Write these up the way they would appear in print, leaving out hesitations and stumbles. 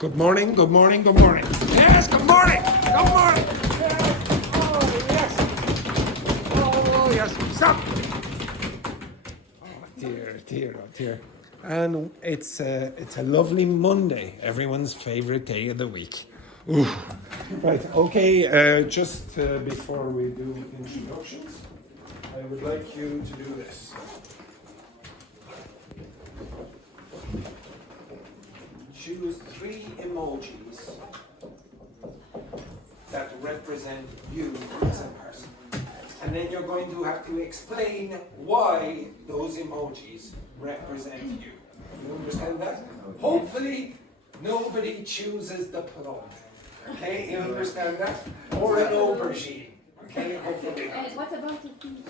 Good morning, good morning, good morning. Yes, good morning, good morning. Yes. Oh, yes. Stop. Oh, dear, oh, dear. And it's a lovely Monday, everyone's favorite day of the week. Ooh. Right, okay, just before we do introductions, I would like you to do this. Choose 3 emojis that represent you as a person. And then you're going to have to explain why those emojis represent you. You understand that? Hopefully, nobody chooses the plum. Okay, you understand that? Or an aubergine. Okay, hopefully. And what about the peach?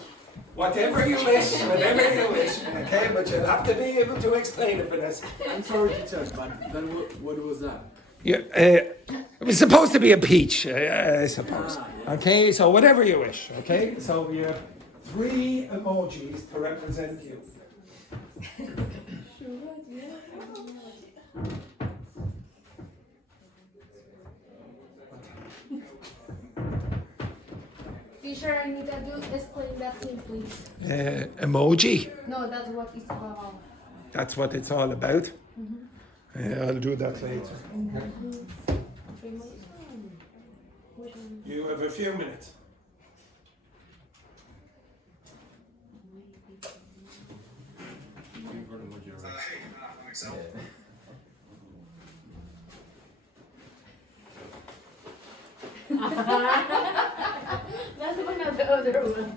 Whatever you wish, okay? But you'll have to be able to explain it, Vanessa. I'm sorry, teacher, but then what was that? Yeah, it was supposed to be a peach, I suppose. Okay, so whatever you wish, okay? So we have 3 emojis to represent you. Teacher, I need to explain that thing, please. Emoji, No, that's what it's about. that's what it's all about. I'll do that later. You have a few minutes. That's one of the other one.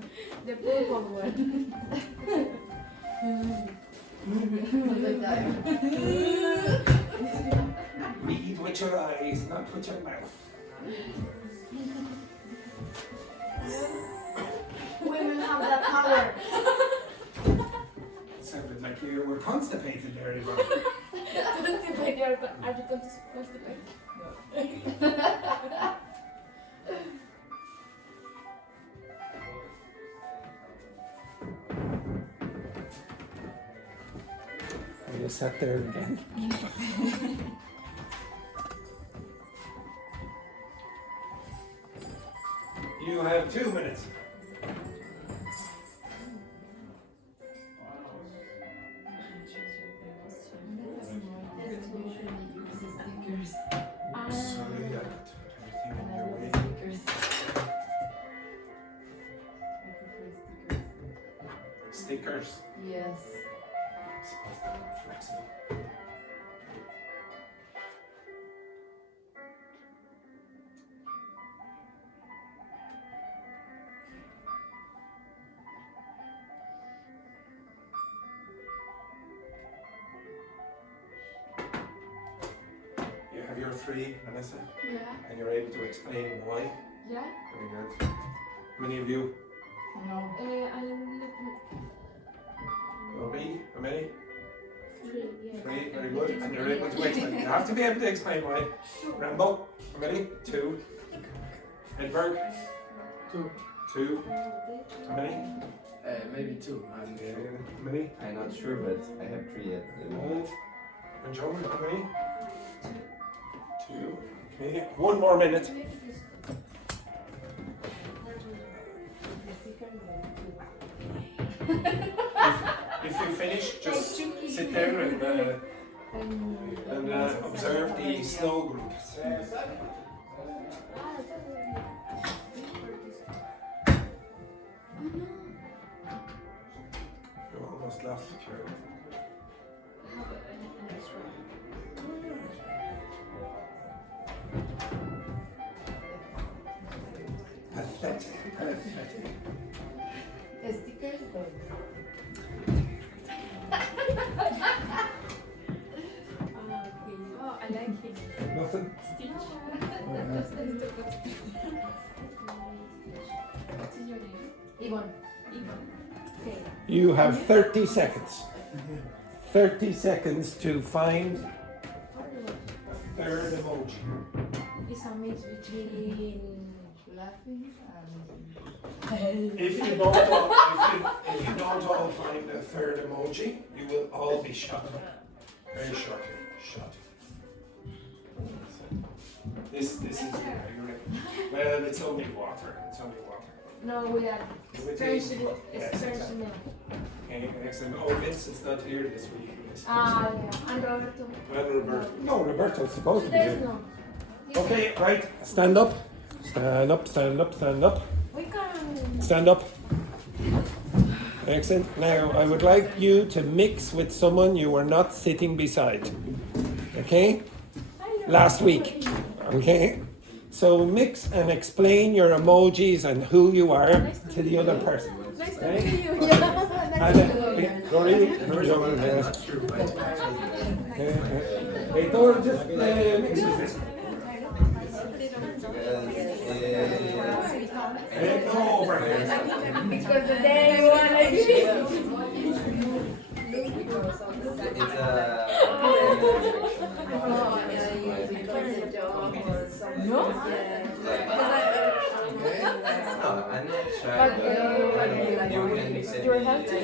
The purple one. Read with your eyes, not with your mouth. Women have that power. It sounded like you were constipated there, Yvonne. Constipate, are you going to constipate? You sat there again. You have 2 minutes. Sorry, I got everything in your way. Stickers. Yes. It's supposed to be flexible. You have your 3, Vanessa, Yeah. and you're able to explain why. Yeah. Very good. How many of you? No. I'm looking. Robbie? How many? 3. Yeah. 3, very good. And you're able to explain. You have to be able to explain why. Rambo? How many? 2. Edberg? 2. 2. How many? Maybe 2. How many? I'm not sure, but I have 3 at the moment. And John, how many? 2. Okay. 1 more minute. If you finish, just sit there and observe the slow groups. You almost lost it, Sharon. Pathetic, pathetic. Stickers. Oh, I like it. Nothing? Stitch. What is your name? Yvonne. Okay. You have 30 seconds. 30 seconds to find a 3rd emoji. It's a mix between laughing If you don't all find a 3rd emoji, you will all be shot. Very shortly. Shot. This is well, it's only water. It's only water. No, we are. With French, the- yes, it's French exactly. milk. Okay, excellent. Oh, Vincent's not here this week. Ah, yeah. And Roberto. Well, Roberto. No, Roberto's supposed to be There's here. no. Okay, right. Stand up. Stand up, stand up, stand up. We can. Stand up. Excellent. Now, I would like you to mix with someone you were not sitting beside. Okay? Last week. Okay? So mix and explain your emojis and who you are to the other person. Nice to Okay? meet you. Yeah. Nice to meet you. Rory, Hyunjeong, Aitor, just mix with this. Go over here. Because the day you wanna be. No? I'm not shy, But but you can mix it. you're healthy or?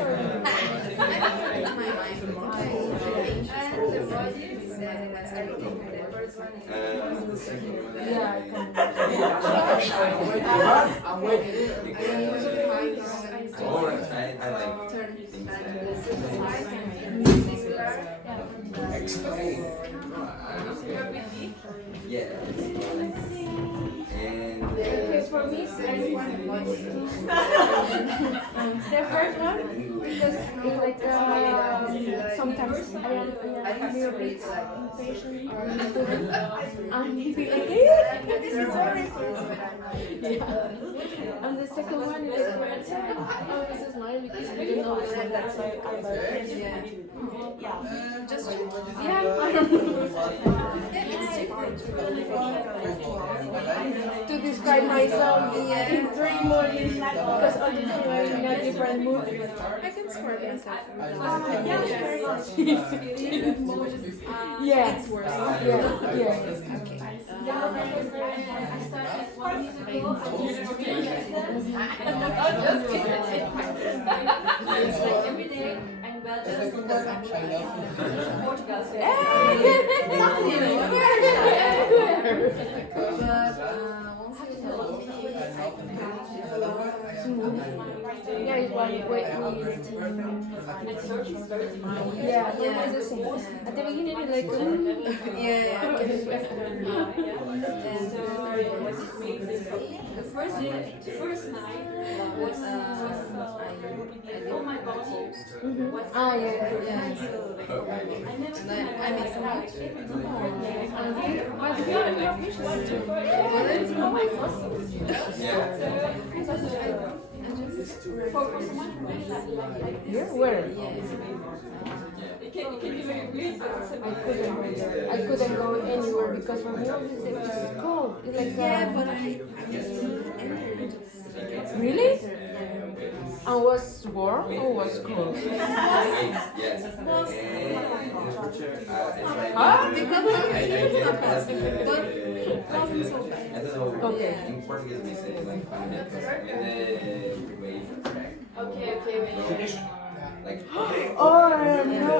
The second one. Yeah, I can. I'm waiting. Alright, I like Explain. yeah. And Because for me, the first one, because it's like sometimes I am a little bit impatient or stupid, and he feel like, hey, this is sorry. Yeah. And the second one is like, oh, this is mine because I don't know that that's why I buy it. Yeah. Yeah, I don't know. To describe myself in 3 emojis because all the time I'm in a different mood. I can squirt myself. Yeah. It's worse. Yeah. Every day I'm better because I'm Portugal. Yeah, it's one way. Yeah, it's the same. At the beginning, it's like, The first night was oh my god. ah, yeah. I never I miss out. But we are official too. For someone who really like Yeah, where? can you read I couldn't go anywhere because for me it's cold. It's like but really? And was warm or was cold? yes. And in the future, Because I get as I don't know. Okay. In Portuguese we say like panetas with the wave track. Okay. Like oh no.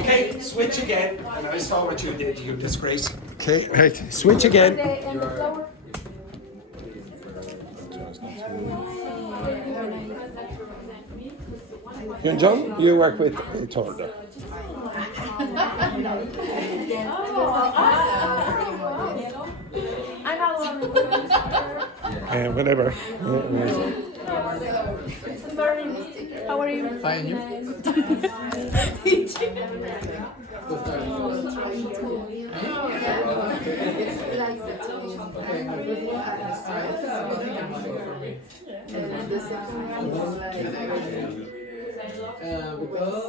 Okay, switch again. And I saw what you did, you disgrace. Okay, right. Switch again. And the flower. Hyunjeong, you work with Aitor. Whatever. How are you? Fine, you? Okay, my first one is for me. And the second one was like because I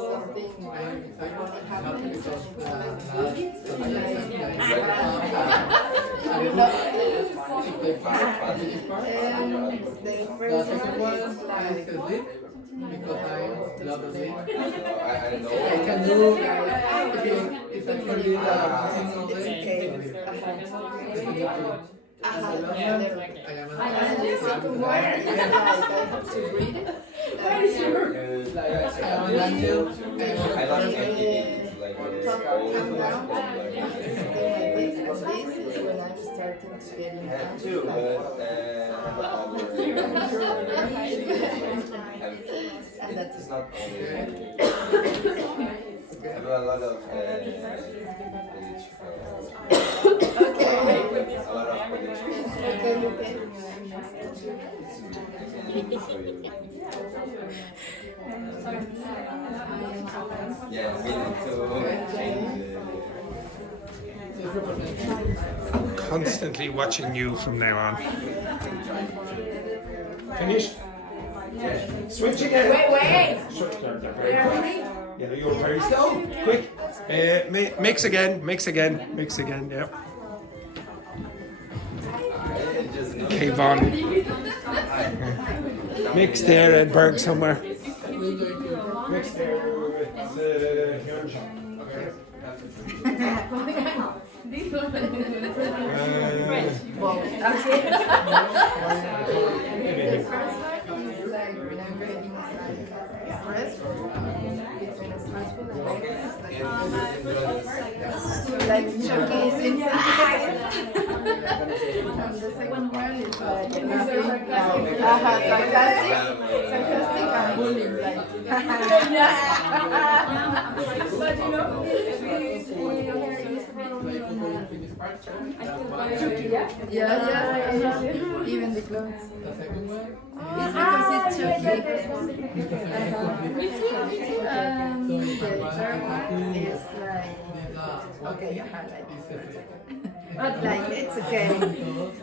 want to have it because the second one is a zip because I love the zip. I don't know. I can do if I can do the single zip. I am To read it? an angel. I love activities like come down, like this, and this is when I'm starting to get in touch. Too, And that's it's not only. I have a lot of okay. a lot of Okay. yeah, we need to change Constantly watching you from now on. Finish? Switch again. Wait. Switch there, very quick. Yeah, you're very slow. Quick. Mix again. Yeah. Okay, Vaughn. Mix there at Berg somewhere. Mix there with Hyunjeong. Okay. Like choking is inside. And the second one is like nothing, sarcastic and bullying. Like. But you know, Yeah. Even the clothes. It's because it's choking. The third one is like, okay, you highlight this. But like, it's okay.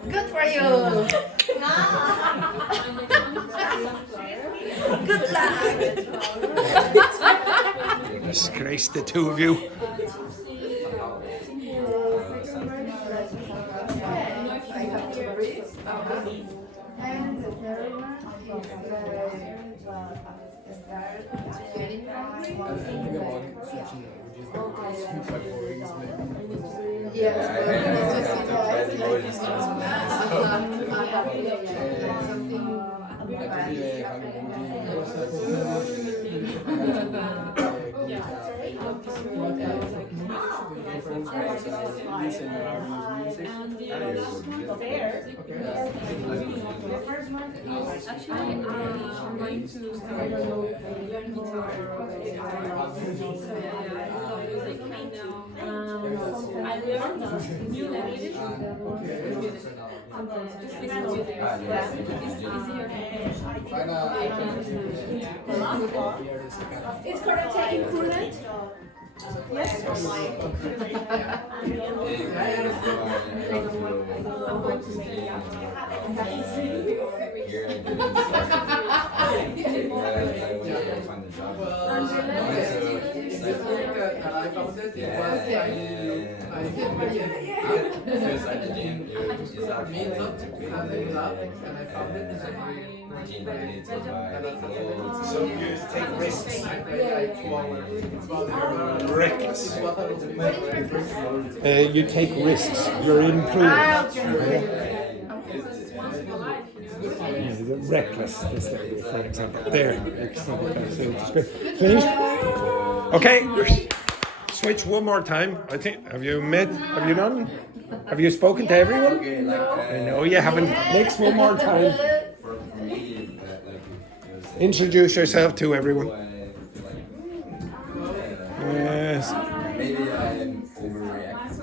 Good for you. Good luck. Disgrace the two of you. I have to breathe. And the third one is start getting Actually, I'm going to start learning guitar. I learned new language. Just listen to It's karate included? Yes. I'm going to say yeah. So you take risks. Reckless. You take risks. You're imprudent. Reckless. For example. There. Finished? Okay. Switch one more time. I think. Have you met? Have you done? Have you spoken to everyone? I know you haven't. Next one more time. Introduce yourself to everyone. Yes. Maybe I'm overreacting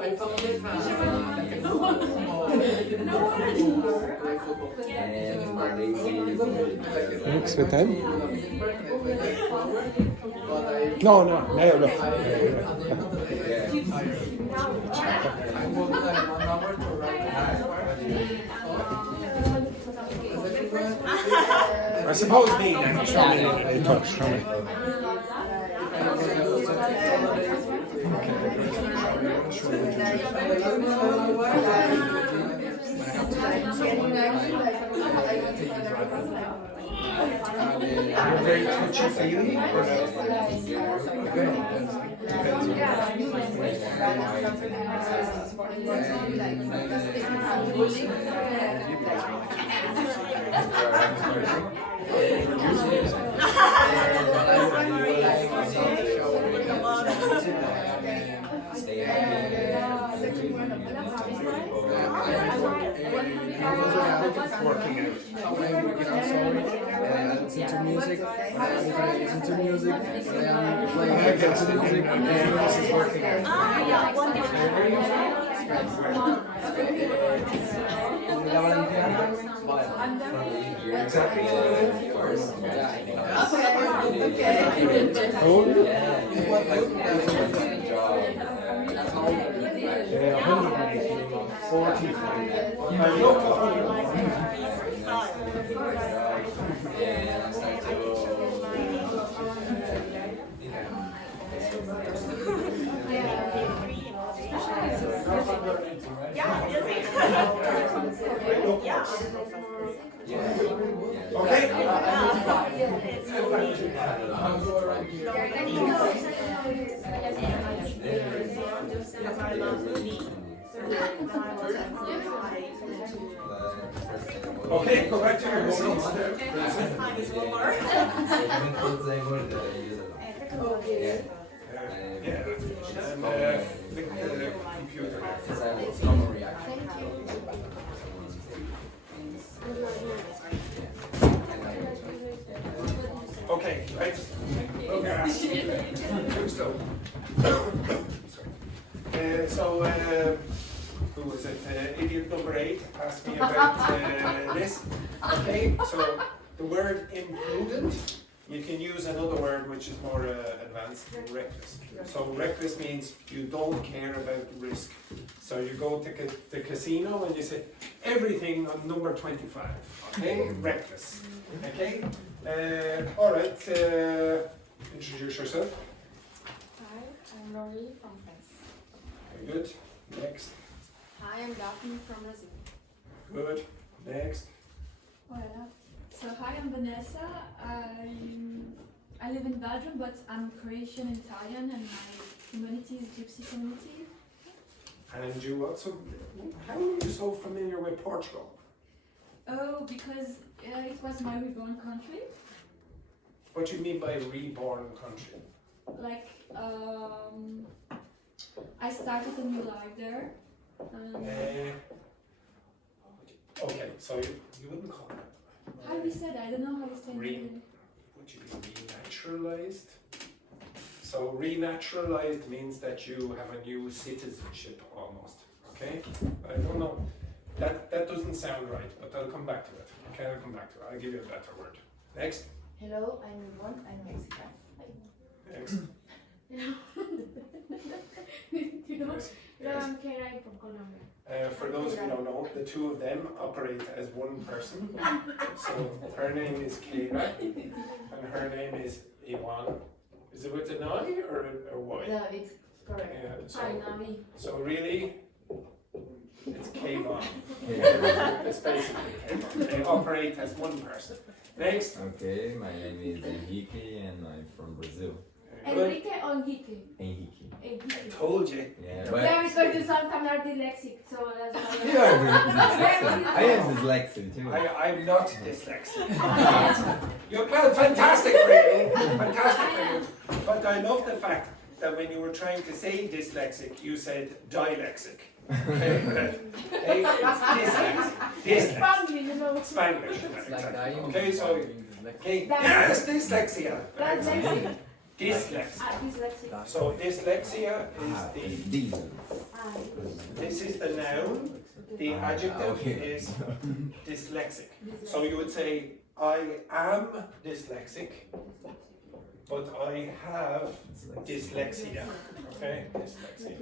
I found it Mix with them? No. I suppose me then. Show me. You're very touchy-feely? Working out. Listen to music. Listen to music. Playing against the music. This is working out. Exactly. Okay, go back to your seats there. Yeah, and the computer. Okay, right. Okay. Too slow. So, who was it? Idiot number 8 asked me about this. Okay, so the word imprudent, you can use another word which is more advanced, reckless. So reckless means you don't care about risk. So you go to the casino and you say everything on number 25. Okay, reckless. Okay, all right. Introduce yourself. Hi, I'm Laurie from France. Very good. Next. Hi, I'm Dogme from Brazil. Good. Next. Voilà. So hi, I'm Vanessa. I live in Belgium, but I'm Croatian and Italian, and my community is Gypsy community. And you also, how are you so familiar with Portugal? Oh, because it was my reborn country. What do you mean by reborn country? Like, I started a new life there. Okay, so you wouldn't call it. How do you say that? I don't know how you say it. Would you be renaturalized? So renaturalized means that you have a new citizenship almost. Okay? I don't know. That doesn't sound right, but I'll come back to it. Okay, I'll come back to it. I'll give you a better word. Next. Hello, I'm Yvonne, I'm Mexican. Next. You know, Yes. I'm Karen from Colombia. For those who don't know, the two of them operate as one person. So her name is Kira and her name is Iwan. Is it with an I or a Y? No, it's correct. Yeah, Hi, Navi. so really, it's Kayvon. It's basically Kayvon. They operate as one person. Next. Okay, my name is Henrique and I'm from Brazil. Very good. Enrique or Henrique? Henrique. Enrique. Told you. Yeah, There is but going to sound kind of dyslexic, so that's why. you are dyslexic. I am dyslexic too. I'm not dyslexic. You're well, fantastic for you. Fantastic for you. But I love the fact that when you were trying to say dyslexic, you said dilexic. Okay, hey, it's dyslexic. Dyslexic. Spanglish, you know. Spanglish. Exactly. Okay, so okay, That- yes, dyslexia. Dyslexic. Dyslexia. Dyslexic. So dyslexia is Ah, the. diesel. This is the noun. The adjective okay. is dyslexic. So you would say, I am dyslexic, but I have dyslexia. Okay, dyslexia.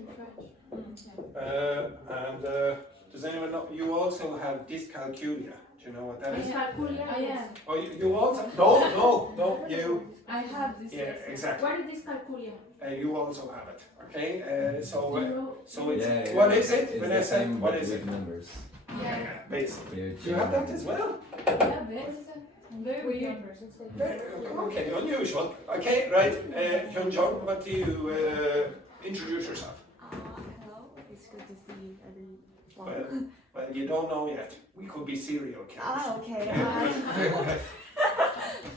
Does anyone know? You also have dyscalculia. Do you know what that is? Dyscalculia. I am. Oh, you also? No, you. I have this. Yeah, exactly. What is dyscalculia? You also have it. Okay, so it's Yeah, what is it, it's the Vanessa? same, What but is with it? numbers. Yeah, basically. Here, Do you have that as well? Yeah, but very weird. Okay, unusual. Okay, right. Hyunjeong, what do you introduce yourself? Hello, to see every one. Well, you don't know yet. We could be serial killers. Okay. Okay.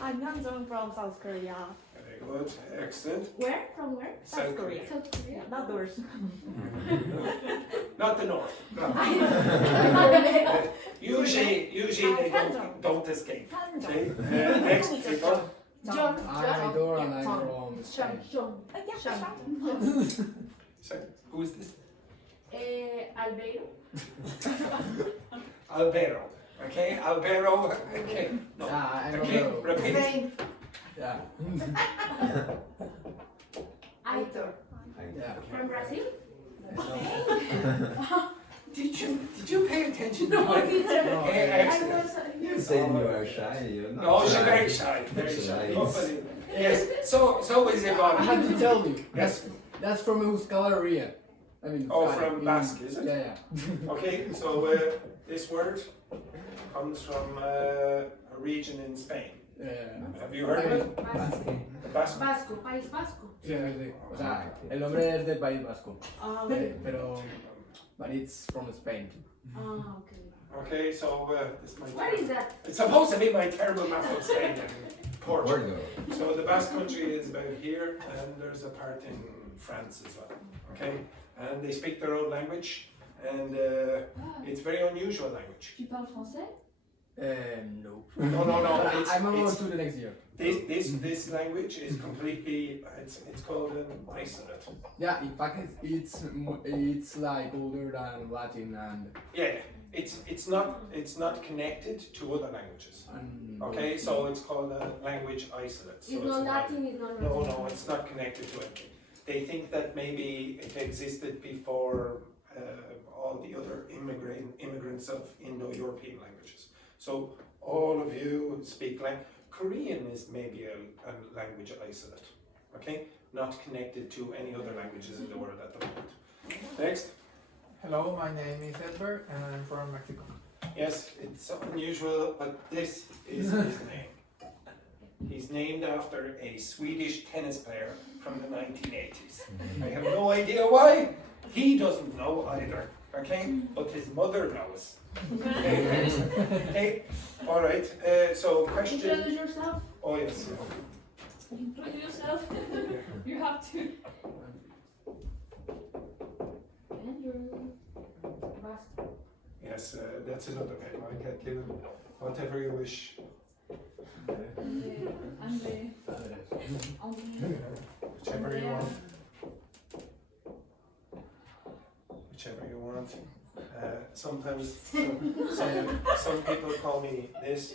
I'm Hyunjeong from South Korea. Very good. Excellent. Where? From where? South Korea. South Korea. Not doors. Not the north. No. Usually they don't escape. Okay. Next, people. John. I'm Aitor and I'm from Spain. So, who is this? Albeiro. Albero. Okay, Albero. Okay. No. Yeah, I'm Okay, Albero. repeat. Yeah. Aitor. Yeah. From Brazil? Did you pay attention to No, it? I didn't. Okay, I excellent. was. You said you are shy, you're not No, she's shy. very shy. Very shy. Shy. Hopefully. Yes. So is I Yvonne. had to tell you. Yes. That's from Euskal Herria. I mean, Oh, Euskal from in- Basque, is it? Yeah. Okay, so this word comes from a region in Spain. Have you heard of it? Basque. Vasco, País Vasco. Sí, sí. O sea, el nombre es del País Vasco. Pero, but it's from Spain. Okay. Okay, so this might. Where is that? It's supposed to be my terrible map of Spain and Portugal. Portugal. So the Basque country is about here, and there's a part in France as well. Okay, and they speak their own language, and it's very unusual language. Tu parles français? No. No. I'm about It's, to the next year. this language is completely. It's called an isolate. Yeah, in fact, it's like older than Latin and. Yeah, it's not connected to other languages. Okay, so it's called a language isolate. So It's not Latin, it's not No, it's not connected to it. They think that maybe it existed before all the other immigrants of Indo-European languages. So all of you speak Korean is maybe a language isolate. Okay, not connected to any other languages in the world at the moment. Next. Hello, my name is Edward and I'm from Mexico. Yes, it's unusual, but this is his name. He's named after a Swedish tennis player from the 1980s. I have no idea why. He doesn't know either, okay? But his mother knows. Okay, all right. So question. Introduce yourself. Oh yes. Introduce yourself. You have to. And you're Vasco. Yes, that's another name. I can give him whatever you wish. André. Whichever you want. Whichever you want. Sometimes some people call me this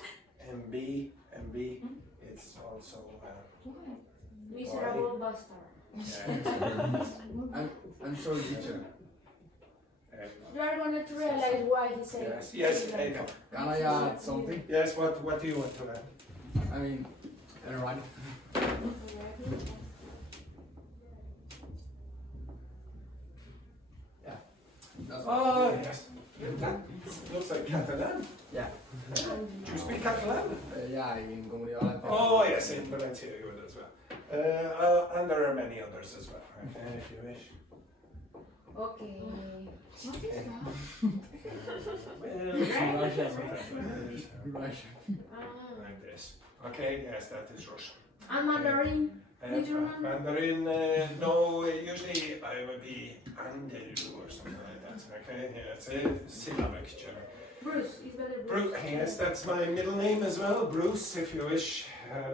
MB. It's also Miserable bastard. I'm sorry, teacher. You are going to realize why he said Yes, I know. Can I add something? Yes, what do you want to add? I mean, everyone. Yeah. That's Oh, yes. That looks like Catalan. Yeah. Do you speak Catalan? Yeah, in Comunidad Valenciana. Oh, yes, in Valencia you would as well. And there are many others as well, okay, if you wish. Okay. What is that? Russia. Like this. Okay, yes, that is Russian. And Mandarin. Did you remember? Mandarin, no, usually I would be Andelu or something like that, okay? Yeah, it's a syllabic German. Bruce. Is better Bruce. Bruce, yes, that's my middle name as well, Bruce, if you wish.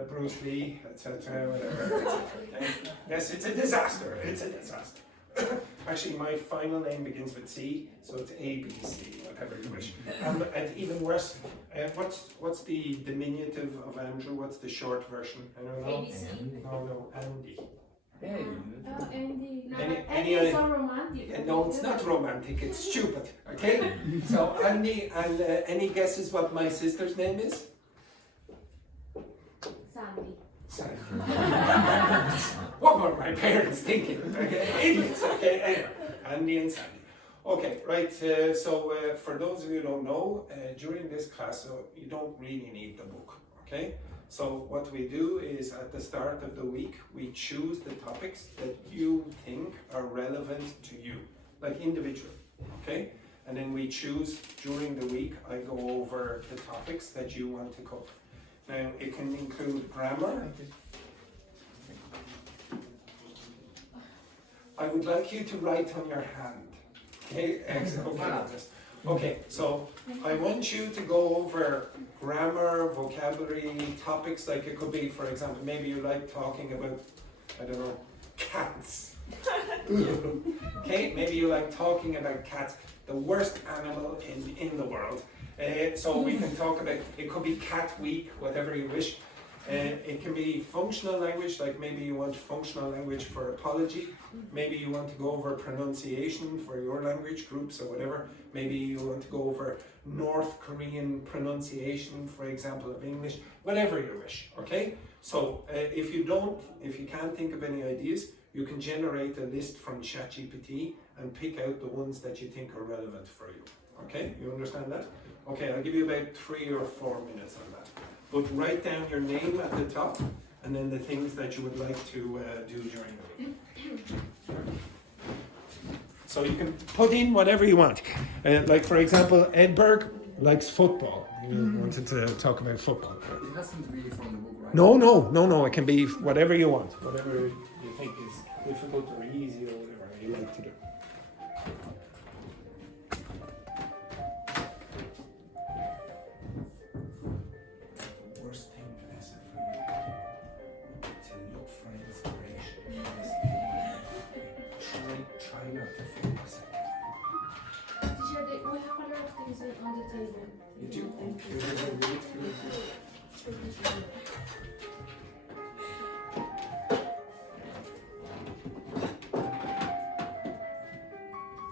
Bruce Lee, etc., whatever. Okay. Yes, it's a disaster. Actually, my final name begins with C, so it's ABC, whatever you wish. And even worse, what's the diminutive of Andrew? What's the short version? I don't know. ABC. No, Andy. Hey. Andy. No, Any- Andy any- is so romantic. No, it's not romantic, it's stupid, okay? So Andy, and any guesses what my sister's name is? Sandy. Sorry. What were my parents thinking? Okay, idiots. Okay, anyway, Andy and Sandy. Okay, right. So for those of you who don't know, during this class, you don't really need the book. Okay. So what we do is at the start of the week, we choose the topics that you think are relevant to you, like individually. Okay? And then we choose during the week, I go over the topics that you want to cover. Now, it can include grammar. I would like you to write on your hand. Okay, excellent. Okay, so I want you to go over grammar, vocabulary, topics, like it could be, for example, maybe you like talking about, I don't know, cats. Okay, maybe you like talking about cats, the worst animal in the world. So we can talk about, it could be cat week, whatever you wish. It can be functional language, like maybe you want functional language for apology. Maybe you want to go over pronunciation for your language groups or whatever. Maybe you want to go over North Korean pronunciation, for example, of English. Whatever you wish, okay? So if you can't think of any ideas, you can generate a list from ChatGPT and pick out the ones that you think are relevant for you. Okay, you understand that? Okay, I'll give you about 3 or 4 minutes on that. But write down your name at the top and then the things that you would like to do during the week. So you can put in whatever you want. Like for example, Edberg likes football. You wanted to talk about football. It hasn't to be from the book, right? No. It can be whatever you want. Whatever you think is difficult or easy or whatever you like to do. The worst thing, Vanessa, for you to look for inspiration. Try not to focus. Teacher, we have a lot of things on the table. You do?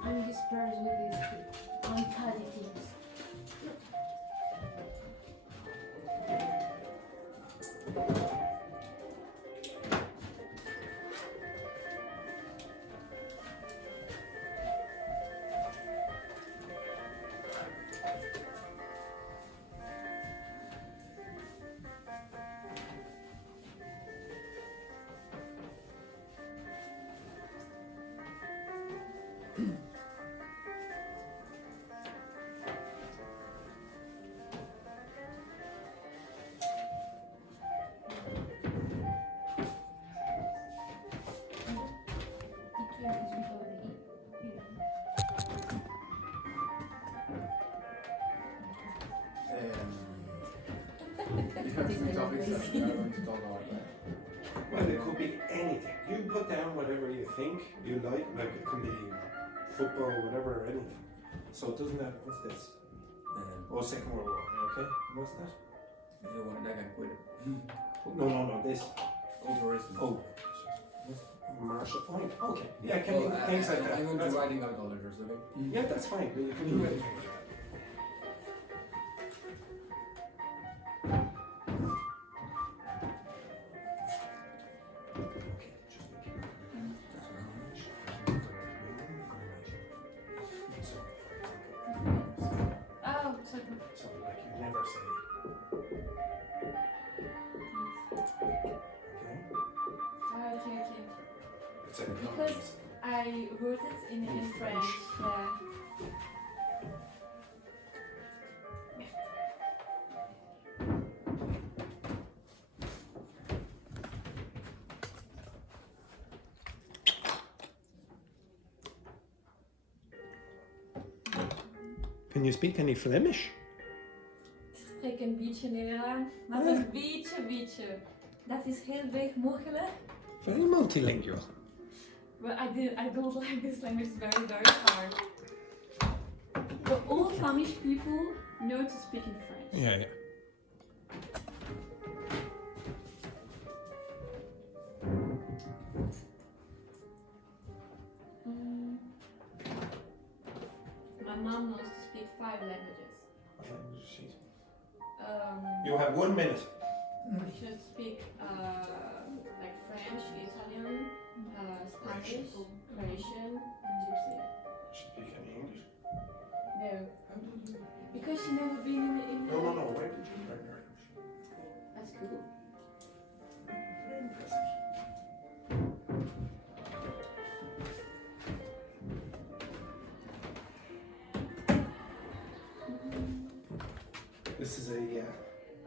I'm dispersed with these untidy things. You have some topics that we are going to talk about, right? Well, it could be anything. You put down whatever you think you like it could be football, whatever, anything. So it doesn't have, what's this? Oh, Second World War, okay? What's that? If you want, I can quit it. No, this. Autorism. Oh, what's Marshall Point? Okay, yeah, it can be things like that. I'm going to That's- writing out all letters, okay? Yeah, that's fine, but you can do anything with that. Okay, just make it Oh, sorry. so like you never say. Okay? Okay. It's a Because I wrote it in French. Yeah. Can you speak any Flemish? Ik spreek een beetje Nederlands, maar een beetje. Dat is heel erg moeilijk. Very multilingual. But I don't like this language, it's very hard. But all Flemish people know to speak in French. Yeah. My mom knows to speak 5 languages. You have 1 minute. She knows to speak like French, Italian, Spanish, Croatian, and Gypsy. Speak any English? No. Because she never been in No. Where did you learn your English? That's cool. Very impressive. This is a.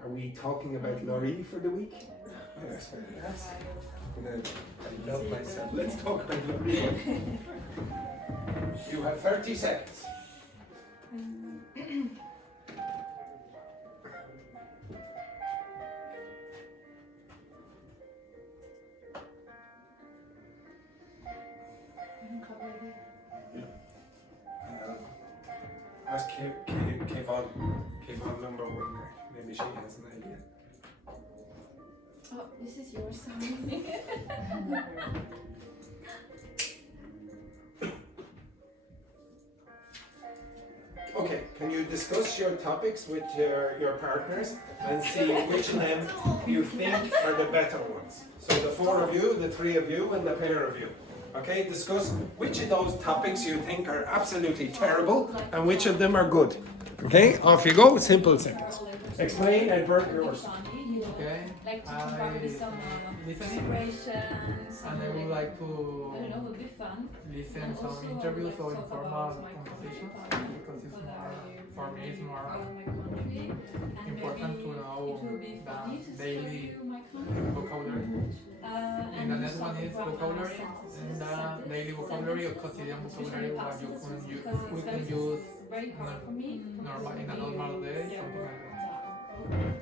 Are we talking about Laurie for the week? Yes, yes. I love myself. Let's talk about Laurie. You have 30 seconds. Ask Kevon number one there. Maybe she has an idea. Oh, this is yours, sorry. Okay, can you discuss your topics with your partners and see which of them you think are the better ones? So the four of you, the three of you, and the pair of you. Okay, discuss which of those topics you think are absolutely terrible and which of them are good. Okay, off you go, simple seconds. Explain, Edward, yours. Okay. Like to I compare with some listening. celebrations. And I would like I don't know, to would be fun. listen And some also interviews I or will talk informal about my conversations country, because it's what more, I for me it's more my country, and important maybe to know it will be funny to the tell daily you my country. vocabulary. And In the next also one is about vocabulary, sentences, and the daily vocabulary or quotidian vocabulary what you can use, because we it's can very, use very hard for me. normal in a normal day, something like that.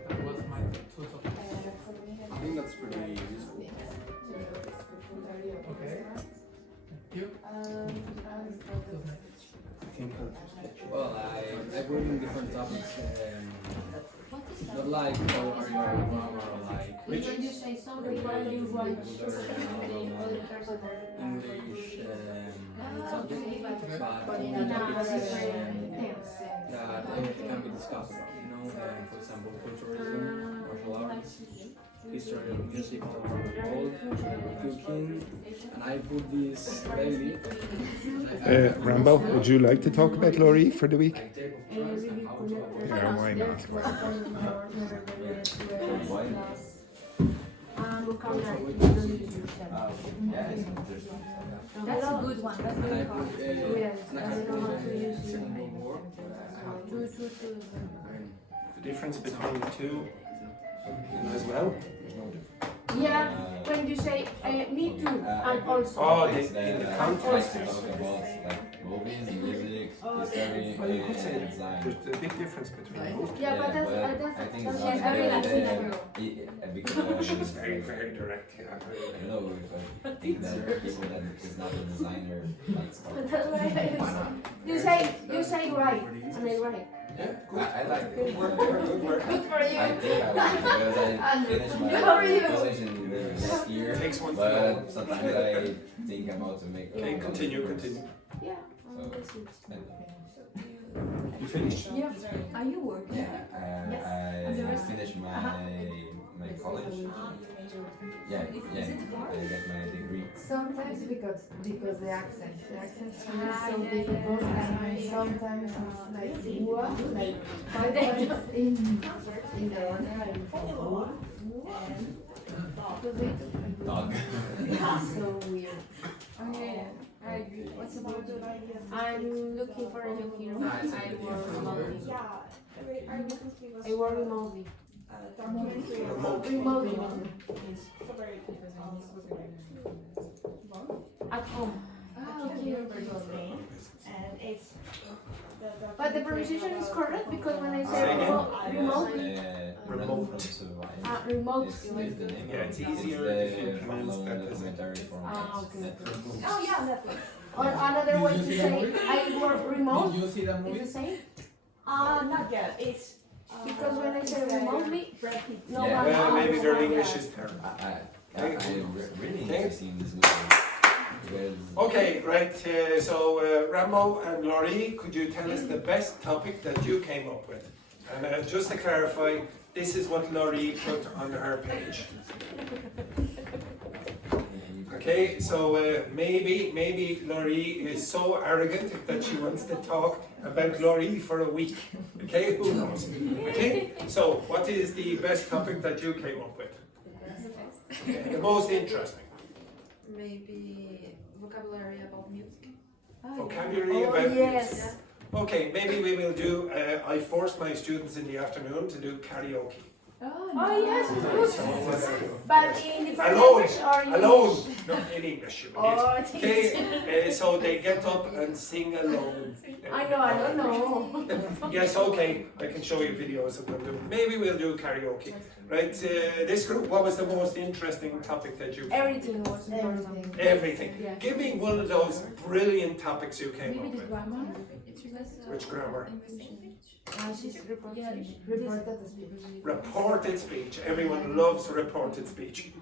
That was my two topics. I think that's pretty useful. Okay. You? Well, I've written different topics, not like how are your grammar, like When you say something, why you write English subject, but in only a topics different tense? that can be discussed about, for example, culturism, martial arts, history of music, old, cooking, and I put this daily. Rambo, would you like to talk about Laurie for the week? Like tape of trust and how to avoid Yeah, why not? Vocabulary. yeah, it's interesting. That's a good one. That's And I very put hard. and I I have don't know how to put use it. Second World War. The difference between the two as well? Yeah, when you say me too and also. Oh, It's in the like context. to talk about like movies, music, history, Well, you could say and design. there's a big difference between both. Yeah, but that's I think it's that's not very good, Latina. because She's very, very direct. Yeah. I don't know if I think that people that is not a designer like stuff. That's why you say right, and I right. Yeah, I like it. Good work. Good for you. I think I like it because I finished How are you? my college in this year, Takes one to but sometimes I think about to make. Okay, continue. Yeah. So, You finished? Yeah. Are you working? yeah, I finished my college. Yeah, I got my degree. Sometimes because the accent is so difficult, and sometimes it's like what, like 5 words in the order and Dog. so weird. Okay. Alright. What's about the I'm looking for a new hero. I work remotely. I work remotely. Remotely. At home. Okay. But the pronunciation is correct because when I say Say again? remotely, Remote. remote. Is the name. Yeah, it's It's easier the if you pronounce full that as a- documentary format. Okay. Netflix. Oh yeah, Netflix. Or another way to say I work remote Did you see the is movie? the same. Not yet. It's Because when I say remotely, no Yeah. one Well, maybe their knows. English is terrible. I'm really interested in this movie. Because Okay, right. Rambo and Laurie, could you tell us the best topic that you came up with? And just to clarify, this is what Laurie put on her page. Okay, so maybe Laurie is so arrogant that she wants to talk about Laurie for a week. Okay, who knows? Okay, so what is the best topic that you came up with? The most interesting. Maybe vocabulary about music. Vocabulary Oh about yes. Okay, maybe we will do, I forced my students in the afternoon to do karaoke. Oh yes, it's good. But in different Alone, language or in alone, English? not in English. You Oh, idiot. it Okay, so they get up and sing alone. I don't know. Yes, okay, I can show you videos of them doing. Maybe we'll do karaoke. Right, this group, what was the most interesting topic that you Everything was important. Everything. Everything. Yeah. Give me one of those brilliant topics you came Maybe up the with. grammar. Which grammar? She's reported speech. Reported speech. Everyone loves reported speech.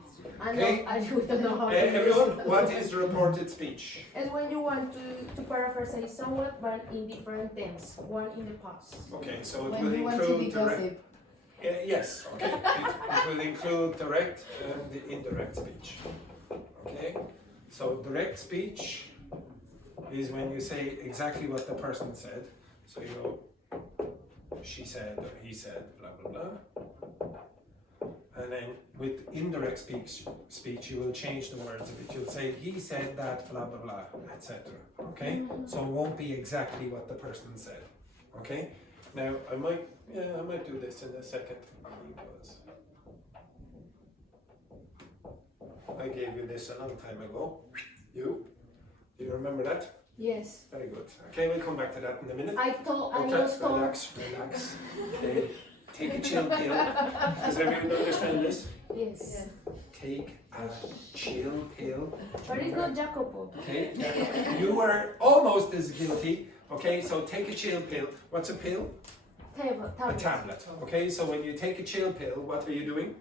I Okay. know, I don't know how to Everyone, use it. what is reported speech? It's when you want to paraphrase someone, but in different tense, one in the past. Okay, so it When will you want to be include direct. gossip. Yes, okay. It will include direct and the indirect speech. Okay, so direct speech is when you say exactly what the person said. So you go, she said, or he said, blah blah blah. And then with indirect speech, you will change the words a bit. You'll say, he said that, blah blah blah, etc. Okay, so it won't be exactly what the person said. Okay. Now I might do this in a second. I gave you this a long time ago. Do you remember that? Yes. Very good. Okay, we'll come back to that in a minute. I was told. Relax. Okay, take a chill pill. Does everyone understand this? Yes. Take a chill pill. But it's not Jacopo. Okay, you were almost as guilty. Okay, so take a chill pill. What's a pill? Table, A tablet. Okay, so when you take a chill pill, what are you doing?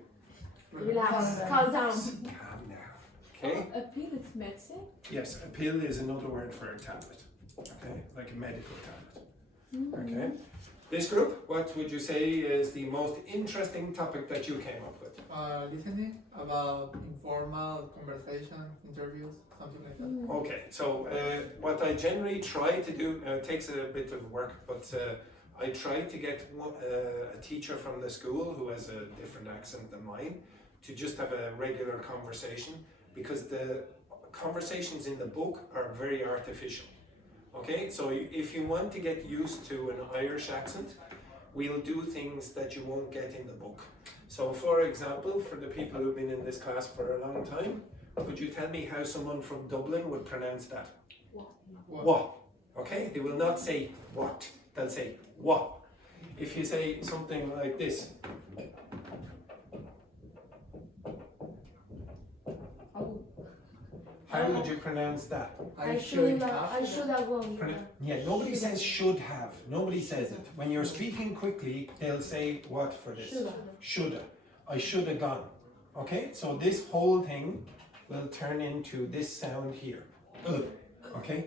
Relax, calm down. Calm down. Okay? A pill is medicine. Yes, a pill is another word for a tablet. Okay, like a medical tablet. Okay. This group, what would you say is the most interesting topic that you came up with? Listening about informal conversation, interviews, something like that. Okay, so what I generally try to do, it takes a bit of work, but I try to get a teacher from the school who has a different accent than mine to just have a regular conversation, because the conversations in the book are very artificial. Okay, so if you want to get used to an Irish accent, we'll do things that you won't get in the book. So for example, for the people who've been in this class for a long time, could you tell me how someone from Dublin would pronounce that? What? Okay, they will not say what, they'll say what. If you say something like this, how would you pronounce that? I should have gone. Yeah, nobody says should have. Nobody says it. When you're speaking quickly, they'll say what for this? Shoulda. I should have gone. Okay, so this whole thing will turn into this sound here. Okay?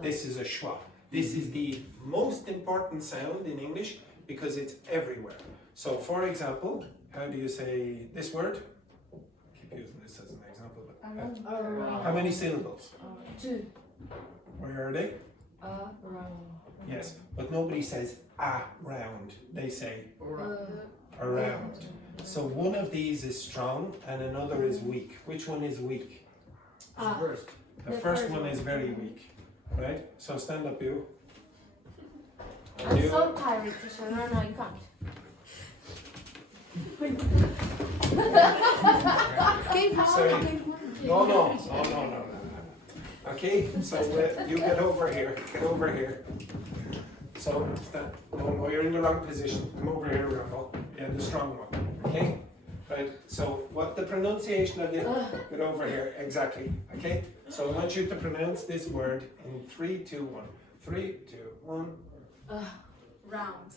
This is a schwa. This is the most important sound in English because it's everywhere. So for example, how do you say this word? Keep using this as an example. How many syllables? 2. Where are they? Around. Yes, but nobody says around. They say around. So one of these is strong and another is weak. Which one is weak? First. The first one is very weak. Right? So stand up, you. And I'm you. so tired, teacher. No, I can't. Sorry. No. Okay, so you get over here. Get over here. So, no, you're in the wrong position. Come over here, Rambo. Yeah, the strong one. Okay? Right, so what the pronunciation of it, get over here, exactly. Okay? So I want you to pronounce this word in 3, 2, 1. 3, 2, 1. Round.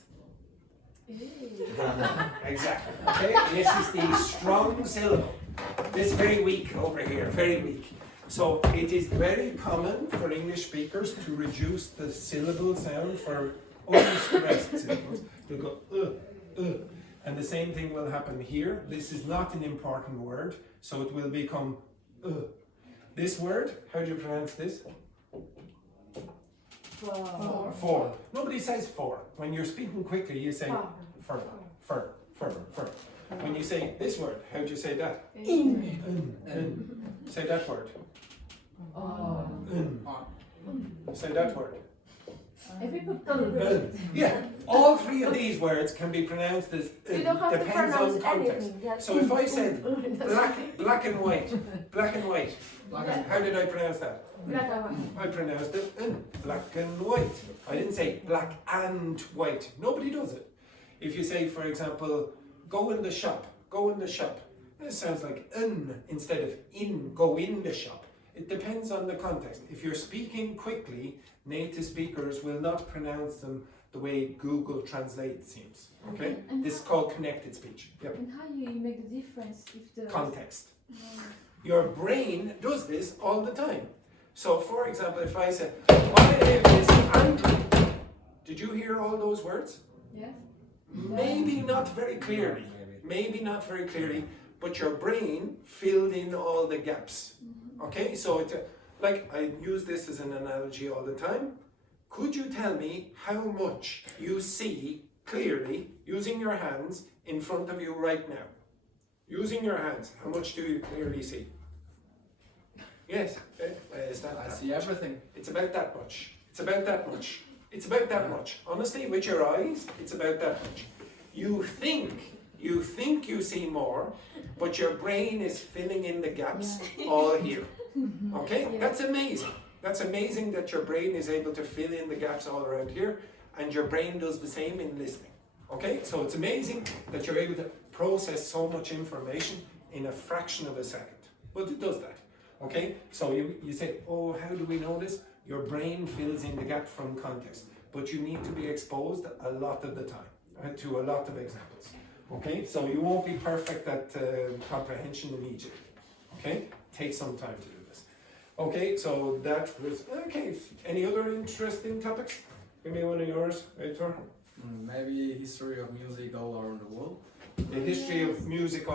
Exactly. Okay? This is the strong syllable. This very weak over here, very weak. So it is very common for English speakers to reduce the syllable sound for unstressed syllables. They'll go and the same thing will happen here. This is not an important word, so it will become This word, how do you pronounce this? 4. Nobody says 4. When you're speaking quickly, you say fur. When you say this word, how do you say that? Say that word. Say that word. If we put Yeah, all three of these words can be pronounced as you don't have to depends on pronounce context. anything. Yeah. So if I said black and white, how did I pronounce that? Black and white. I pronounced it in black and white. I didn't say black and white. Nobody does it. If you say, for example, go in the shop, it sounds like instead of in, go in the shop. It depends on the context. If you're speaking quickly, native speakers will not pronounce them the way Google Translate seems. Okay? And This is called connected speech. Yep. And how you make the difference if the Context. Your brain does this all the time. So, for example, if I said, my name is Andrew, did you hear all those words? Yes. Maybe not very clearly. Maybe not very clearly, but your brain filled in all the gaps. Okay, so it's like I use this as an analogy all the time. Could you tell me how much you see clearly using your hands in front of you right now? Using your hands, how much do you clearly see? Yes, is that I that see much? everything. It's about that much. It's about that much. It's about that much. Honestly, with your eyes, it's about that much. You think you see more, but your brain is filling in the gaps all here. Okay? Yeah. That's amazing. That's amazing that your brain is able to fill in the gaps all around here, and your brain does the same in listening. Okay? So it's amazing that you're able to process so much information in a fraction of a second. But it does that. Okay? So you say, oh, how do we know this? Your brain fills in the gap from context, but you need to be exposed a lot of the time to a lot of examples. Okay? So you won't be perfect at comprehension immediately. Okay? Take some time to do this. Okay, so that was, okay, any other interesting topics? Give me one of yours, Aitor. Maybe history of music all around the world. The history of music,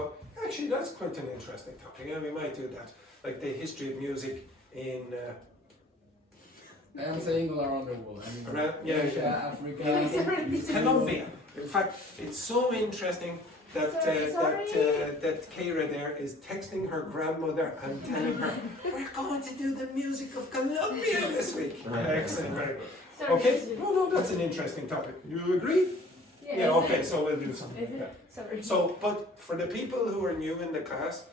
actually that's quite an interesting topic, yeah, we might do that. Like the history of music in... I'm saying all around the world. I mean, Around- yeah, Asia, yeah. Africa. Colombia. In fact, it's so interesting that that Keira there is texting her grandmother and telling her, we're going to do the music of Colombia this week. Excellent, very good. Okay, no, that's an interesting topic. You agree? Yeah, okay, so we'll do something like that. Sorry. So, but for the people who are new in the class,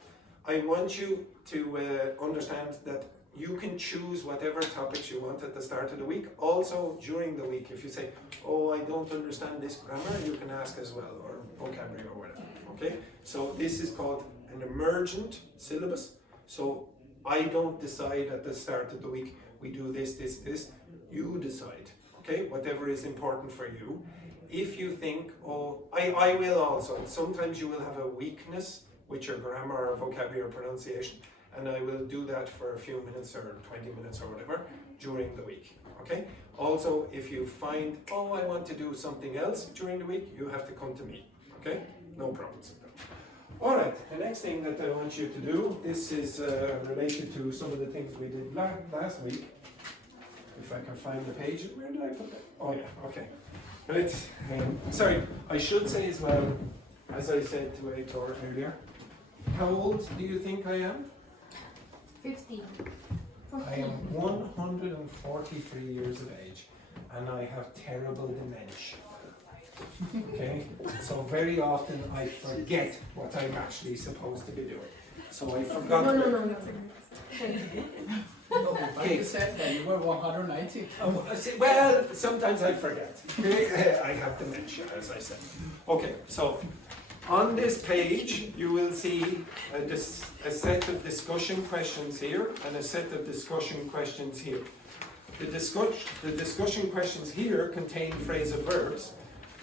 I want you to understand that you can choose whatever topics you want at the start of the week. Also, during the week, if you say, oh, I don't understand this grammar, you can ask as well, or vocabulary or whatever, okay? So this is called an emergent syllabus. So I don't decide at the start of the week, we do this. You decide, okay? Whatever is important for you. If you think, oh, I will also, sometimes you will have a weakness with your grammar or vocabulary or pronunciation, and I will do that for a few minutes or 20 minutes or whatever during the week, okay? Also, if you find, oh, I want to do something else during the week, you have to come to me, okay? No problems with that. All right, the next thing that I want you to do, this is related to some of the things we did last week. If I can find the page, where did I put that? Oh yeah, okay. Right, sorry, I should say as well, as I said to Aitor earlier, how old do you think I am? 50. I am 143 years of age, and I have terrible dementia. Okay, so very often I forget what I'm actually supposed to be doing. So I forgot. No. But you said that you were 190. Well, sometimes I forget. I have dementia, as I said. Okay, so on this page you will see a set of discussion questions here and a set of discussion questions here. The discussion questions here contain phrasal verbs.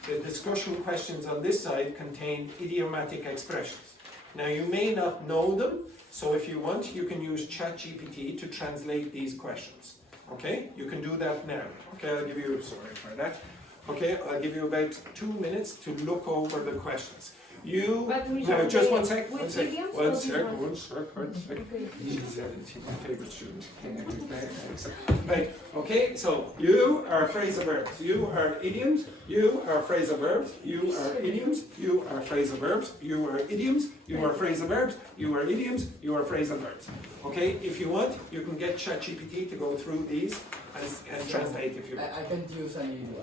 The discussion questions on this side contain idiomatic expressions. Now you may not know them, so if you want, you can use ChatGPT to translate these questions. Okay, you can do that now. Okay, I'll give you, sorry for that. Okay, I'll give you about 2 minutes to look over the questions. You, But we no, should just say one sec, which one sec, idioms one or sec, this one? one sec, one sec. Okay. She's my favorite student. Right, okay, so you are phrasal verbs, you are idioms, you are phrasal verbs, you are idioms, you are phrasal verbs, you are idioms, you are phrasal verbs, you are idioms, you are phrasal verbs. Okay, if you want, you can get ChatGPT to go through these and translate if you want. I can't use any idiom.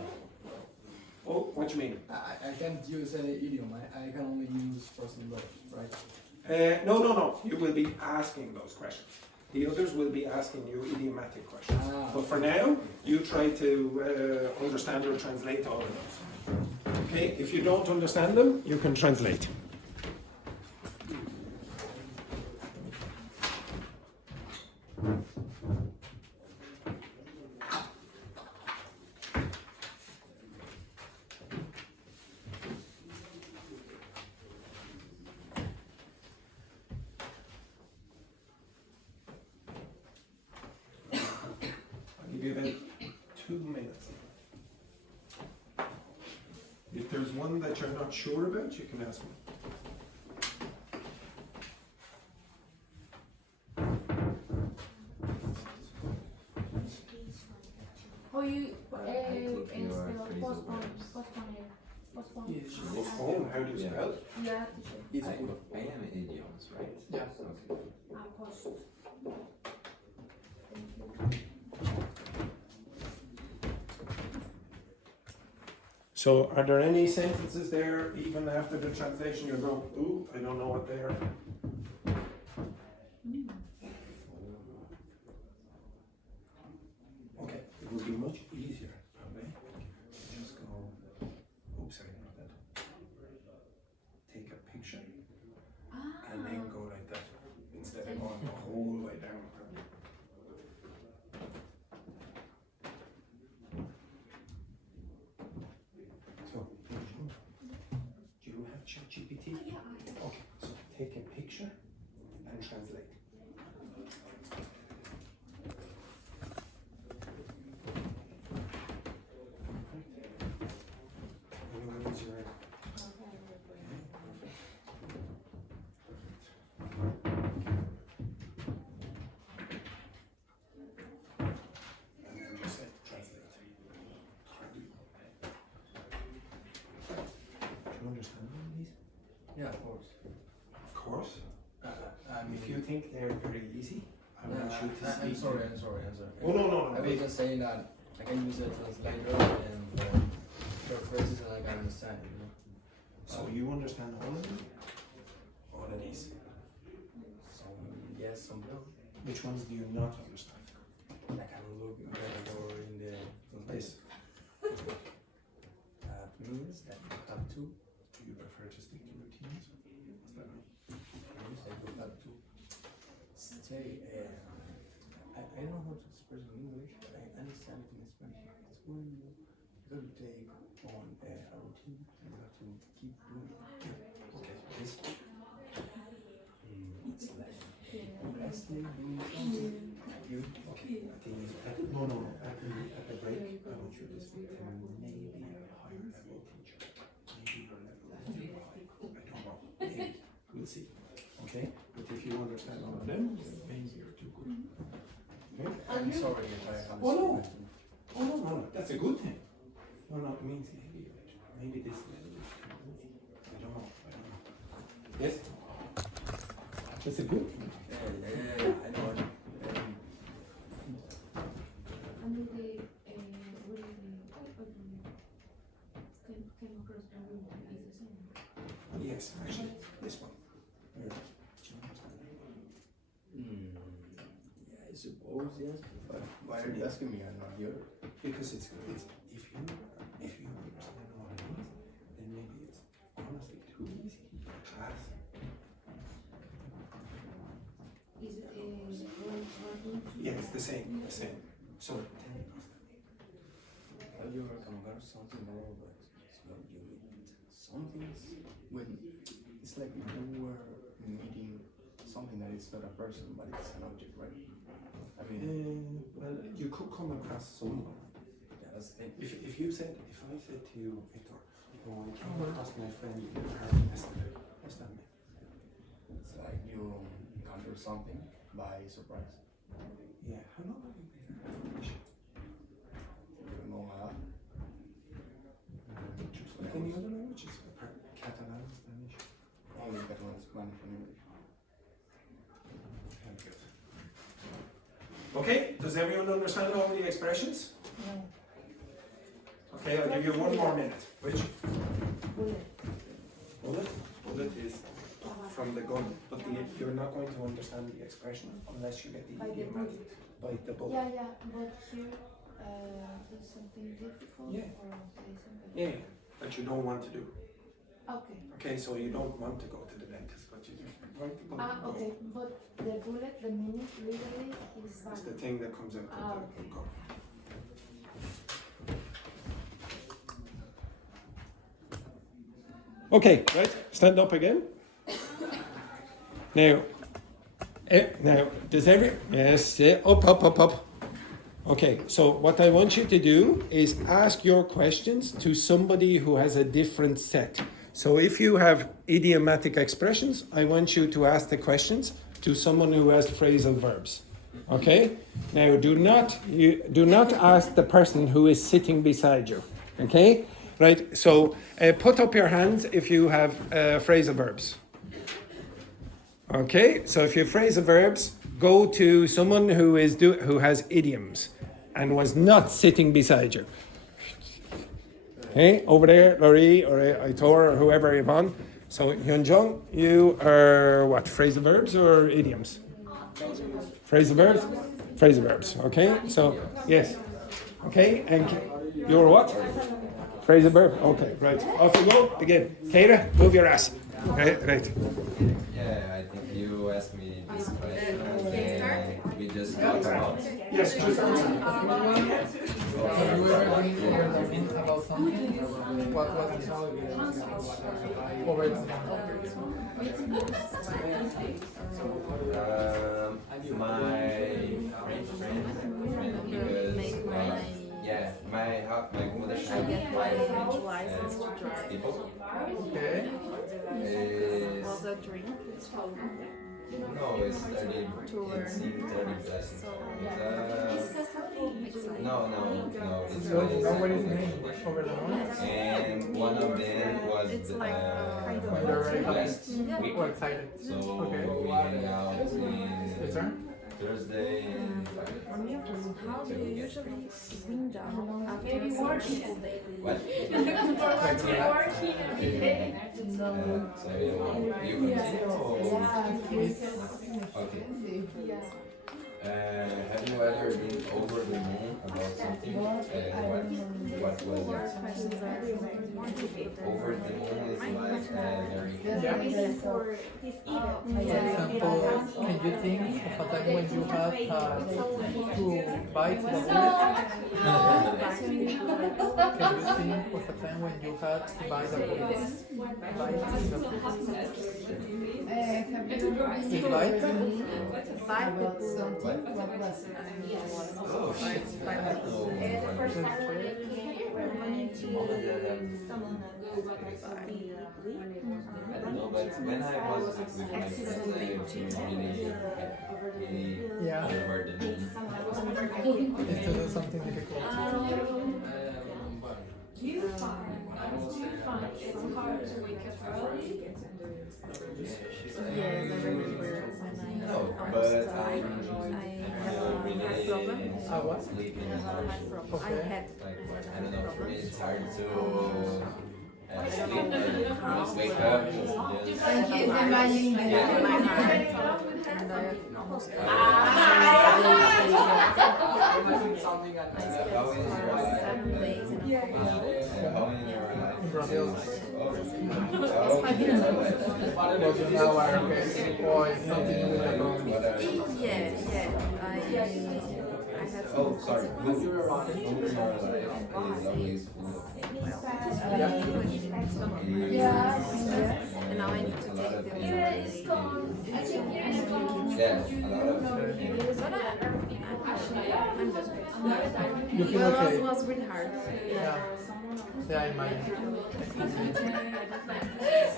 Oh, what do you mean? I can't use any idiom. I can only use personal verbs, right? No. You will be asking those questions. The others will be asking you idiomatic questions. But for now, you try to understand or translate all of those. Okay, if you don't understand them, you can translate. I'll give you about 2 minutes. If there's one that you're not sure about, you can ask me. How you phrasal postpone it. Postpone, how do you spell it? Yeah, teacher. It's I puro. am idioms, right? Yeah. Okay. Post. So are there any sentences there, even after the translation, you're going, ooh, I don't know what they are? Okay, it would be much easier, probably. Just go, oops, sorry about that. Take a picture and then go like that, instead of going the whole way down. So, do you have ChatGPT? Okay, so take a picture and translate. Anyone use your and then just say translate. Do you understand all of these? Yeah, of course. Of course. I mean, If you think they're very easy, I want you to I'm speak. sorry. Oh, no. I was just saying that I can use a translator and your phrases and I can understand, you know. So you understand all of them? All of these. Some yes, some no. Which ones do you not understand? I can look or in the This. means that you have to. Do you prefer to stick to routines? What's that mean? Means that you have to stay. I don't know how to express in English, but I understand it in Spanish. It's when you have to take on a routine and you have to keep doing it. Okay. This. It's like wrestling, doing something. You Okay. I think it's no. At the break, I want you to speak to maybe a higher level teacher. Maybe your level is too high. I don't know. Maybe. We'll see. Okay? But if you understand all of them, then maybe you're too good. Okay? I'm sorry if I have Oh, no. That's a good thing. No, it means maybe this level is too easy. I don't know. Yes? That's a good thing. Yeah, I know. And with the came across the room is the same. Yes, actually, this one. Yeah, I suppose yes. But why are you asking me and not the other? Because it's if you understand what it is, then maybe it's honestly too easy for class. Is it one? Yeah, it's the same. So Have you ever come across something more, but it's not you meet something when it's like if you were meeting something that is not a person but it's an object, right? I mean, well, you could come across someone. yeah, that's the thing. If I said to you, Aitor, oh, I came across my friend Henrique yesterday, what's that mean? It's like you encounter something by surprise. Yeah, how long have you been in a relationship? No, Just like any other languages, apart Catalan, Spanish. only Catalan, Spanish, and English. Very good. Okay, does everyone understand all the expressions? Okay, I'll give you one more minute. Which? Bullet? Bullet is from the gun, but you're not going to understand the expression unless you get the idiomatic. Bite the bullet. Yeah, but here is something difficult Yeah. or okay, something. Yeah, that you don't want to do. Okay. Okay, so you don't want to go to the dentist, but you bite the bullet. and go. Okay, but the bullet, the meaning literally is It's the thing that comes out of the okay. gun. Okay, right, stand up again. Now, does yes, up. Okay, so what I want you to do is ask your questions to somebody who has a different set. So if you have idiomatic expressions, I want you to ask the questions to someone who has phrasal verbs. Okay? Now do not ask the person who is sitting beside you. Okay? Right, so put up your hands if you have phrasal verbs. Okay, so if you have phrasal verbs, go to someone who has idioms and was not sitting beside you. Okay, over there, Laurie or Aitor or whoever you're on. So Hyunjeong, you are what, phrasal verbs or idioms? Phrasal verbs? Phrasal verbs, okay, so yes. Okay, and you're what? Phrasal verb, okay, right. Off you go, begin. Keira, move your ass. Okay, right. Yeah, I think you asked me this question and we just talked about. Yes, just answer. Have you ever been learning about something? What was it? Over My friend because yeah, my mother I get my license to drive. people Okay. is Was a drink. no, it's 30. It's in 30 plus. No. It's So nobody's name over the morning? and one of them was It's like kind of When you're ready. last week. We're excited. So Okay. we hang out Your in turn? Thursday. how do you usually wind down after a successful day? What? Like relax. So you continue or? Okay. Have you ever been over the moon about something? What was it? Over the moon is like very. Yeah. For example, can you think of a time when you had to bite the bullet? Can you think of a time when you had to bite the bullet? Is bite? About something, what was it? Oh shit! I don't know. I don't know, but when I was with my friends, I really Yeah. over the moon. Is to do something difficult. Do you find it's hard to wake up early? Yes, I remember when No, I but was I have a heart problem. What? sleeping I is have a hard. heart problem. Okay. I had Like, I don't know, for me it's hard to sleep or just wake up, just Thank you, imagine Yeah. my heart and I almost how is your life? 7 days in a hospital. How in your life? In Brazil. Oh, But you now are okay. Or something with the bone. Yeah. I had some Oh, sorry. Who in your life is always full of and now I need to take the yeah, a lot of but You feel okay? It was really hard. Yeah. Yeah, I imagine.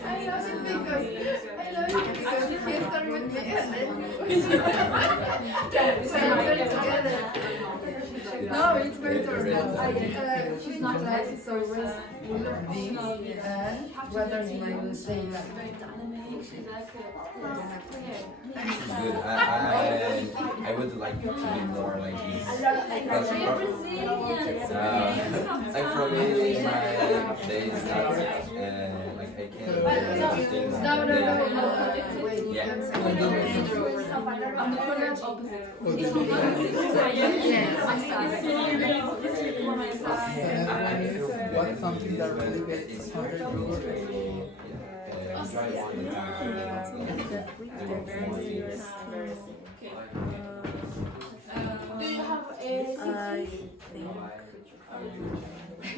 I love it because he started with me and then we started together. No, it's mentors that she's not like so always full of things and whether I will say that. Good. I would like to be more like this. Like for me, my day is not like I can't do things. No. Wait, Yeah. I'm the polar opposite. Would you be what's something that really gets under you? Do you have a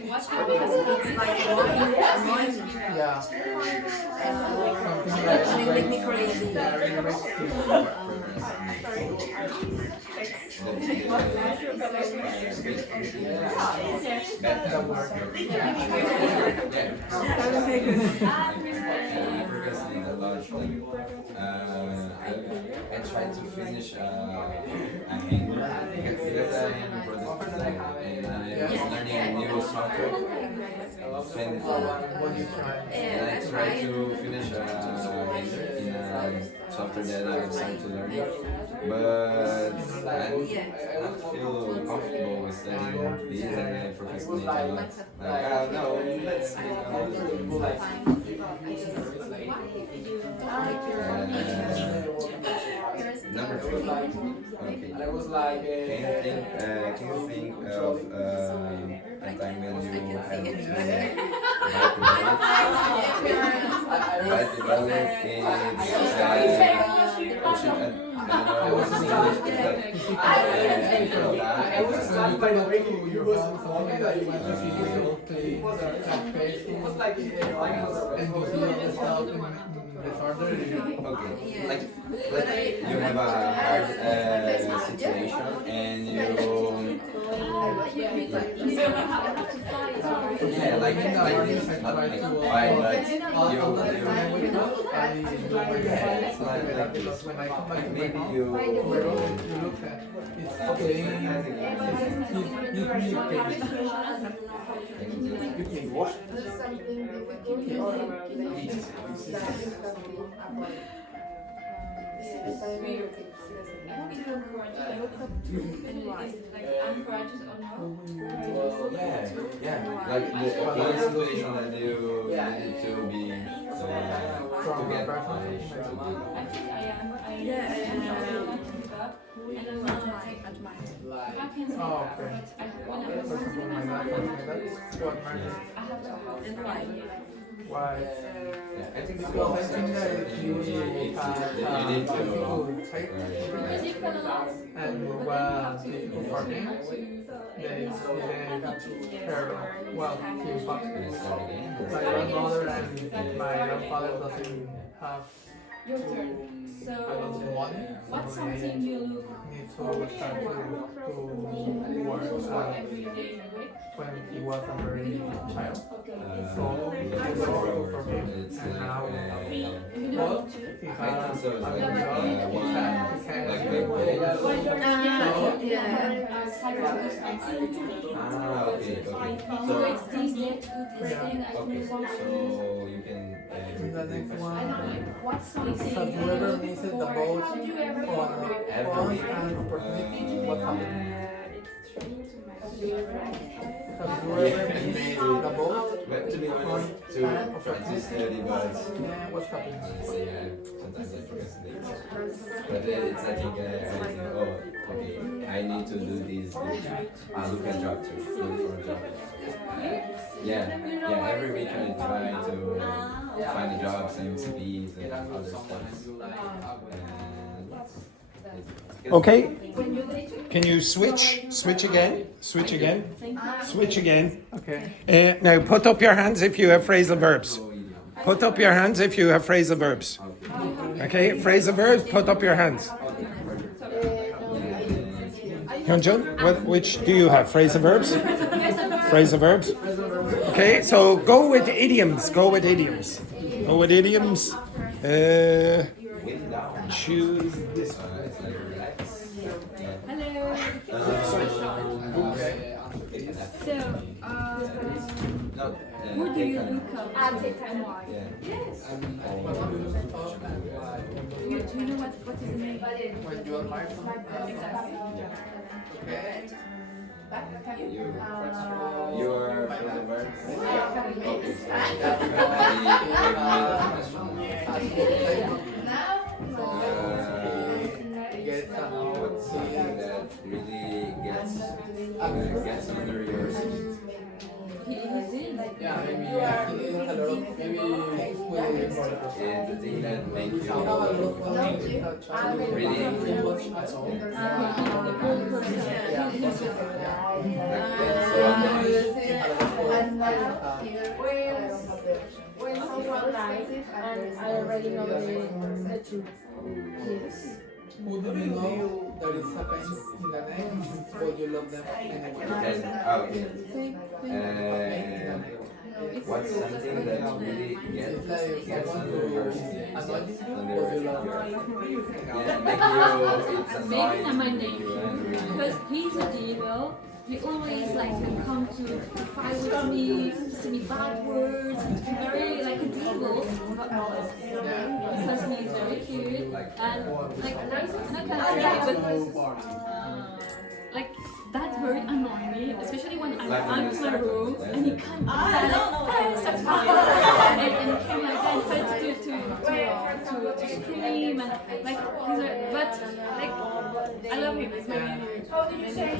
What's it's like wine. Yeah. Something like Make me crazy. yeah, really makes you that word. I tried to finish a hanger because I am a product designer and I was learning a new software. What you try? And I tried to finish a hanger in a software that I started to learn. But I don't feel comfortable with studying these and I procrastinate a lot. No, let's make number 3. Okay. I was like, Can you think of a time when you had to bite the bullet I was studying by the way you was informing that you went to see the old play that page and you see all the stuff in disorder. Okay, like you have a hard situation and you yeah, like this, not like fight, but you When I come back to my maybe mom, you you look at it's playing, give me a page. you can wash. There's something difficult or I'm courageous or not? Yeah, like the one situation that you needed to be to get I think I am. I want to give up. And I'm not like I can say Oh, that, okay. but when I was For example, my dad told me that. What matters? I have to help. And why? Why? yeah, I think this Well, I was think that if you you had need to difficult type Difficult a lot. and was difficult for him, then it's her, well, he fucked my grandmother and my grandfather doesn't have Your turn. I don't So, money. what's So something you look need to start to work for every day in a week? when he was a very child. Okay. So it was difficult for him. And now, well, he has a good job. He can make money. okay. So So it's this, that, good thing, I okay, move on to. so you can The next one. What's something Have you ever missed the boat Did you ever on an opportunity? What happened? Have you ever missed the boat But to be honest, to try to study, but Yeah, what's happened? yeah, sometimes I procrastinate. But it's I think oh, okay, I need to do this. Look at job too. Look for a job. Yeah. Every week I try to find a job, send CVs and other stuff. Okay. Can you switch? Switch again? Switch again? Switch again. Okay. Now put up your hands if you have phrasal verbs. Put up your hands if you have phrasal verbs. Okay, phrasal verbs, put up your hands. Hyunjeong, which do you have? Phrasal verbs? Phrasal verbs? Okay, so go with idioms. Go with idioms. Go with idioms. Choose this one. Hello. So, who do you look up to and why? Do you know what is the name? When you admire someone. Okay. Your phrasal verbs? What's something that really gets under your skin? He's in. Yeah, maybe a lot of maybe It's the thing that makes you really When someone lies and I already know the truth. Yes. Who do you know there is a pain in the neck, but you love them anyway? What's something that really gets under your skin? Making a my name because he's a devil. He always like come to fight with me, to say me bad words, and to be very like a devil. Because he's very cute and like I can't say but like that very annoy me, especially when I'm in my room and he can't do that. And came like that, tried to scream and like he's like, but like I love him. It's my How did you say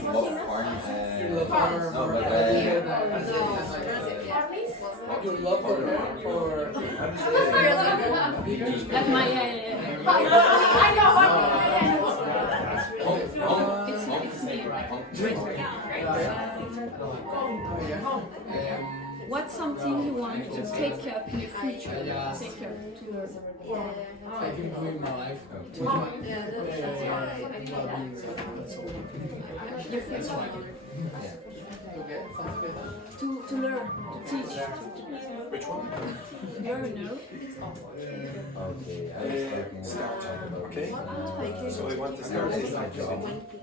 Your love for like my it's me. What's something you want to take up in the future? Take up I can improve my life. your future. To learn, to teach. Which one? Learn, no? Okay. So we want to start this job.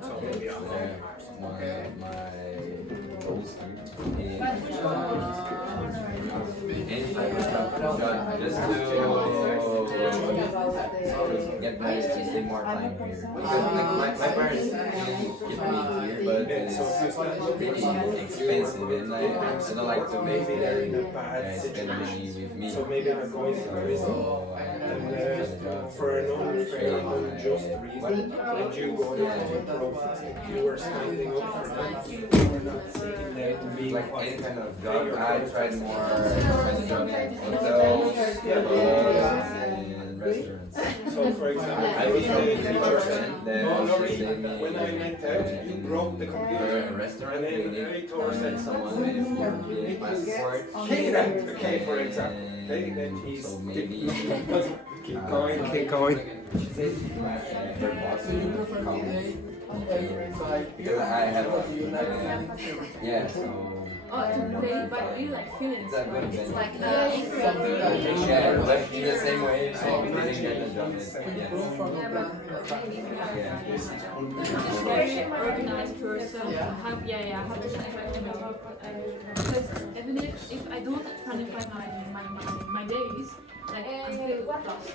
So maybe My goals any type of job just to get me to stay more time here. Because like my parents can keep me here, but it's pretty expensive and I don't like to make them spend money with me. So maybe I'm going to prison. For a non-fair, unjust reason, and you go to profile, you were standing up for that, you were not sitting there to be Like any kind of job, I tried more kind of job in hotels, and restaurants. So for example, I was a teacher then when I went out, you broke the computer, a restaurant, and then we Aitor said need someone someone with with your a passport. okay, that, okay, for example, okay, then he's, So maybe keep going, keep going. her boss would come because I have yeah, so Oh, to play, but you like feelings. that would have been Like yeah, but in the same way, I didn't get the job. Yeah. Very organized person. Have have to planify them. Because even if I don't planify my days, like I feel lost. I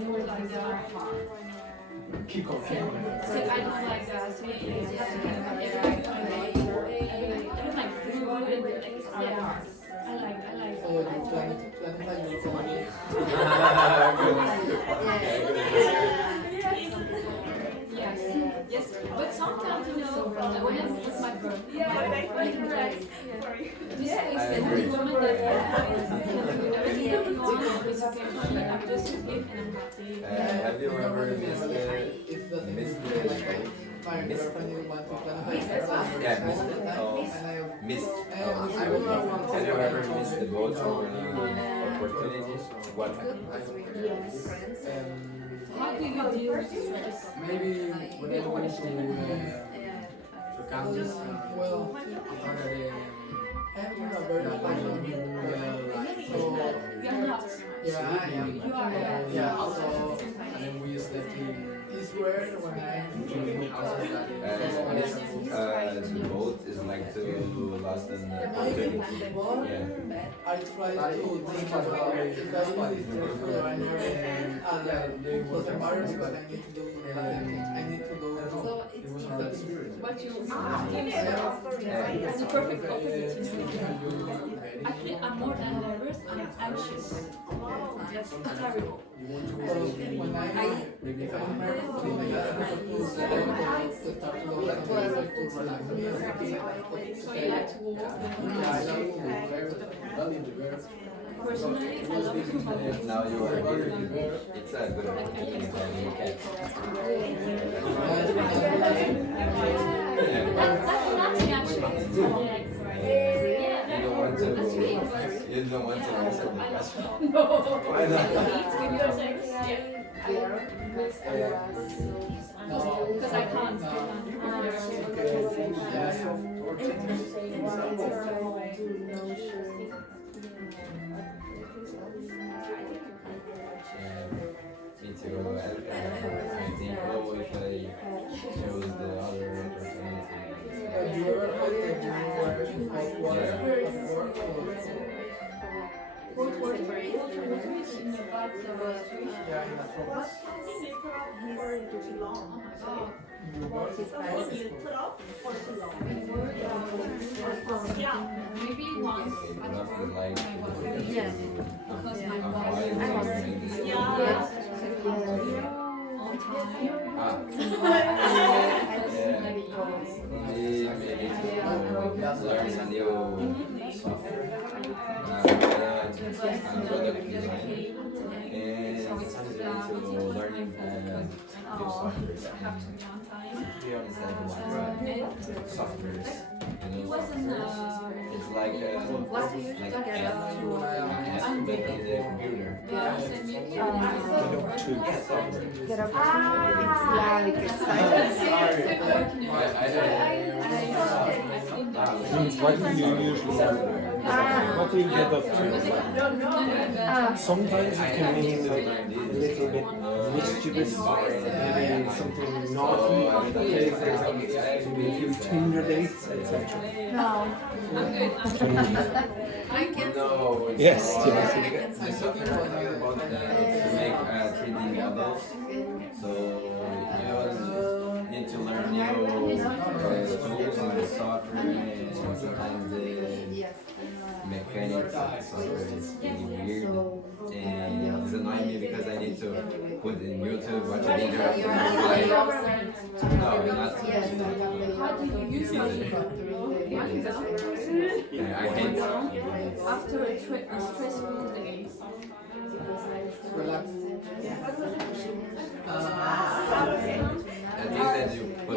go like Keep going. so I don't like say I have to planify everything. I don't like food and like I Yes, but sometimes you know when I'm with my girl, this woman that everything that wants is okay for me. I'm just with him and I'm happy. Have you ever missed the yeah, missed it? Oh, missed. Have you ever missed the boat or opportunities. What? Yes. How do you deal with stress? Maybe when I went to campus, Well, I found that I'm a very passionate so You're not. yeah, I am. You are. Yeah, so and then we slept in it's weird when I'm houses The boat is like to last an opportunity. Yeah. I try to think about if I really stressful or I'm very was embarrassed because I need to do So it was not that serious. But you it's the perfect opposite. Actually, I'm more than nervous. I'm anxious. That's terrible. You want to when I maybe if I'm I married to start to do like to relax me So you like to walk. yeah, I love to work. Personally, I love to walk. Now you are here. It's a good opportunity. That's nothing actually. You don't want to. You don't want to answer the question. No. Why not? Because I can't. Me too. I think, oh, if I chose the other opportunity. You ever felt like you were in hot water before? Yeah, in a trouble. Maybe once. Nothing like. Yes. Because my I boss. was maybe. Yes. On time. Maybe to learn some new software. Product design. And to learn new software. Instead of softwares. It wasn't. It's like What do you get up to? in the computer. Yeah, send me. Get up It's like exciting. What do you usually what do you get up to? Sometimes it can mean like a little bit mischievous, maybe something naughty, okay, for example, maybe a few Tinder dates, etc. No. I can No. Yes, yes. The software I'm talking about to make 3D models. So you need to learn new tools on the software and sometimes the mechanics of the software is really weird. And it's annoying me because I need to put in YouTube, watch a video. No, not How do you use I hate after a stressful day? Relax. I think that you put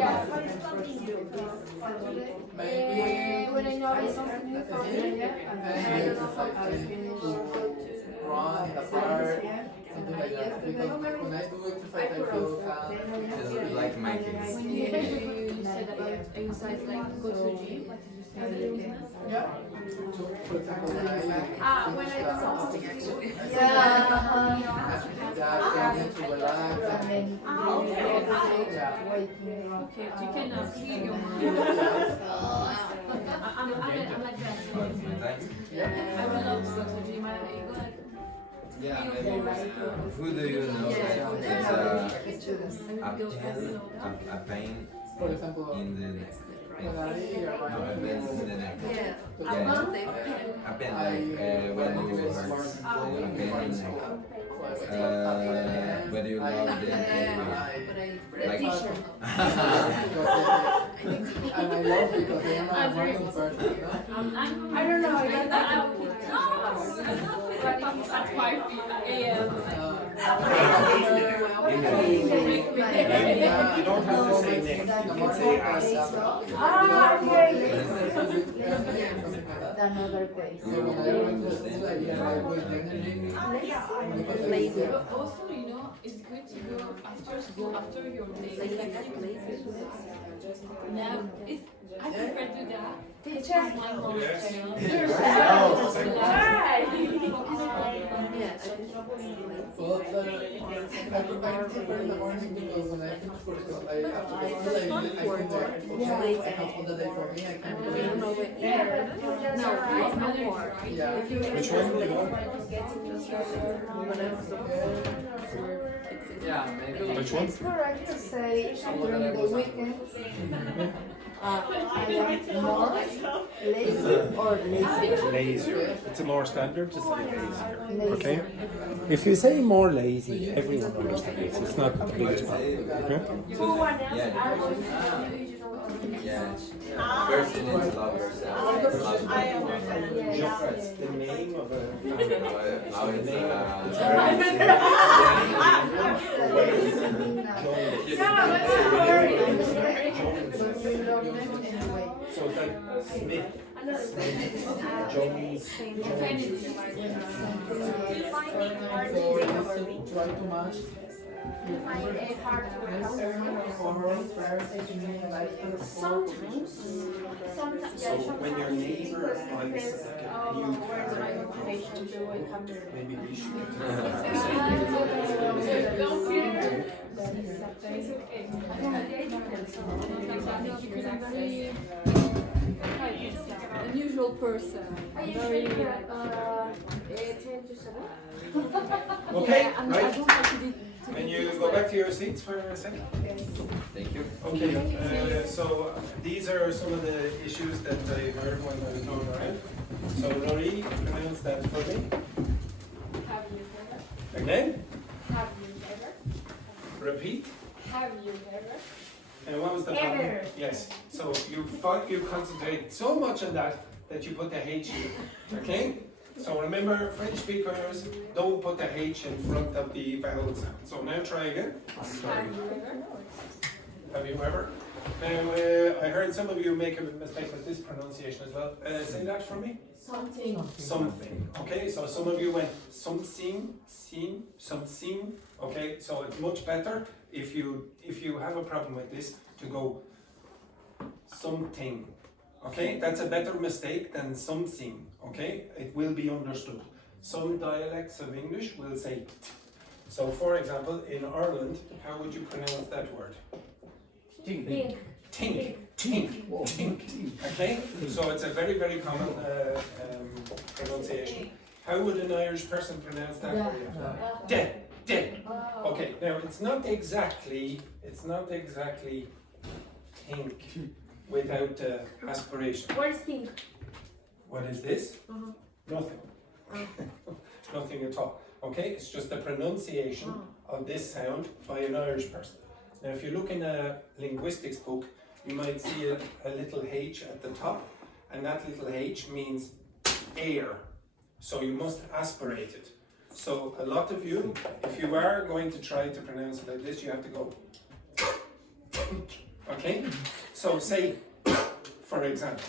Maybe When I know something new for me. run in the park, something like that. Because when I do exercise, I feel calm. just like my kids. When you said about exercise, like go to the gym, what did you say? Yeah. So, for example, when I When I do something actually. I need to relax and Okay, you can clear your mind. I'm like that. What's my time? I would love to go to the gym. I go like, Yeah, who do you know that is a pain for example, in the neck? when I No, a pain in the neck. Yeah. A pain like when you hurt, a pain in the neck. When you love the like and I love because I am a morning person. I don't know. I got that out. At 5 a.m. You don't have to say next, you can say ass. Another place. So when I went to school, I Lazy. But also, you know, it's good to go after your day. Like now, I prefer to do that. Teacher, my mom's channel. Well, I prefer in the morning because when I finish work, I have to go early. I can work. I have all the day for me. I can do it. No, it's not more. Yeah. Which one do you want? Yeah, maybe. Which one? It's correct to say during the weekends I am more lazy or lazy. Lazier. It's a more standard to say lazier. Okay? If you say more lazy, everyone understands. It's not the biggest problem. Okay? Yeah. First you need to love yourself. I understand. It's the name of a Now it's So it's like Smith. Jones. Try too much. Sometimes, So when your neighbor finds like a new car, maybe we should. Unusual person. Very. 10 to 7. Okay, I right. don't like to do. Can you go back to your seats for a second? Thank you. Okay, so these are some of the issues that I heard when I was going around. So Rory, pronounce that for me. Have you ever? Again, Have you ever? repeat. Have you ever? And what was the problem? Ever. Yes. So you concentrate so much on that you put the H in. Okay? So remember, French speakers don't put the H in front of the vowel sound. So now try again. Have you ever? Have you ever? Now, I heard some of you make a mistake with this pronunciation as well. Say that for me. Something. Something. Okay, so some of you went something, something. Okay, so it's much better if you have a problem with this to go something. Okay, that's a better mistake than something. Okay, it will be understood. Some dialects of English will say t. So, for example, in Ireland, how would you pronounce that word? Think. Tink, tink, tink. Okay, so it's a very, very common pronunciation. How would an Irish person pronounce that word? De, de. Okay, now it's not exactly think without aspiration. What is think? What is this? Nothing. Nothing at all. Okay, it's just the pronunciation of this sound by an Irish person. Now, if you look in a linguistics book, you might see a little H at the top, and that little H means air. So you must aspirate it. So a lot of you, if you are going to try to pronounce it like this, you have to go. Okay? So say, for example,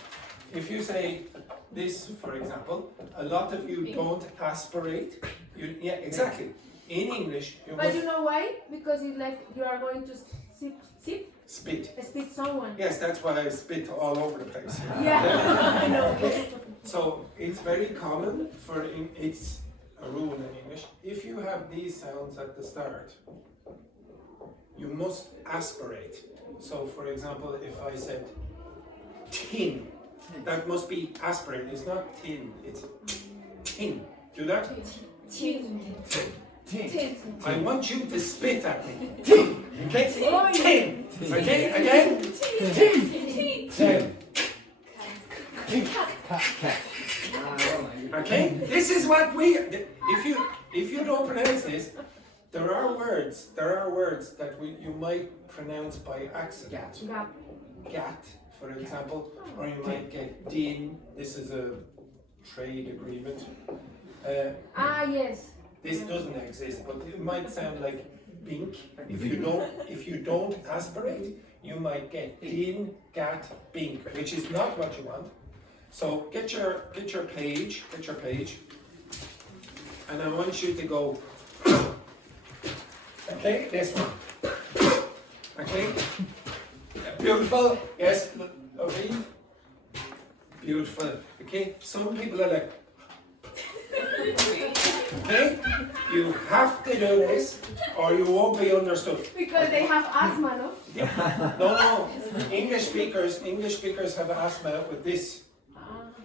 if you say this, for example, a lot of you don't aspirate. Yeah, exactly. In English, you But must you know why? Because it's like you are going to spit spit. someone. Yes, that's why I spit all over the place. Yeah, I know. So it's very common it's a rule in English. If you have these sounds at the start, you must aspirate. So, for example, if I said tin, that must be aspirated. It's not tin, it's tin. Do that? Tin. I want you to spit at me. Tin. Okay? Tin. Okay? Again? Tin. Tin. Okay? This is what if you don't pronounce this, there are words that you might pronounce by accident. Gat, for example, or you might get din. This is a trade agreement. Yes. This doesn't exist, but it might sound like bink. If you don't aspirate, you might get din, gat, bink, which is not what you want. So get your page. and I want you to go. Okay, this one. Okay, beautiful. Yes, okay. Beautiful. Okay, some people are like. Okay, you have to do this, or you won't be understood. Because they have asthma, no? No. English speakers have asthma with this.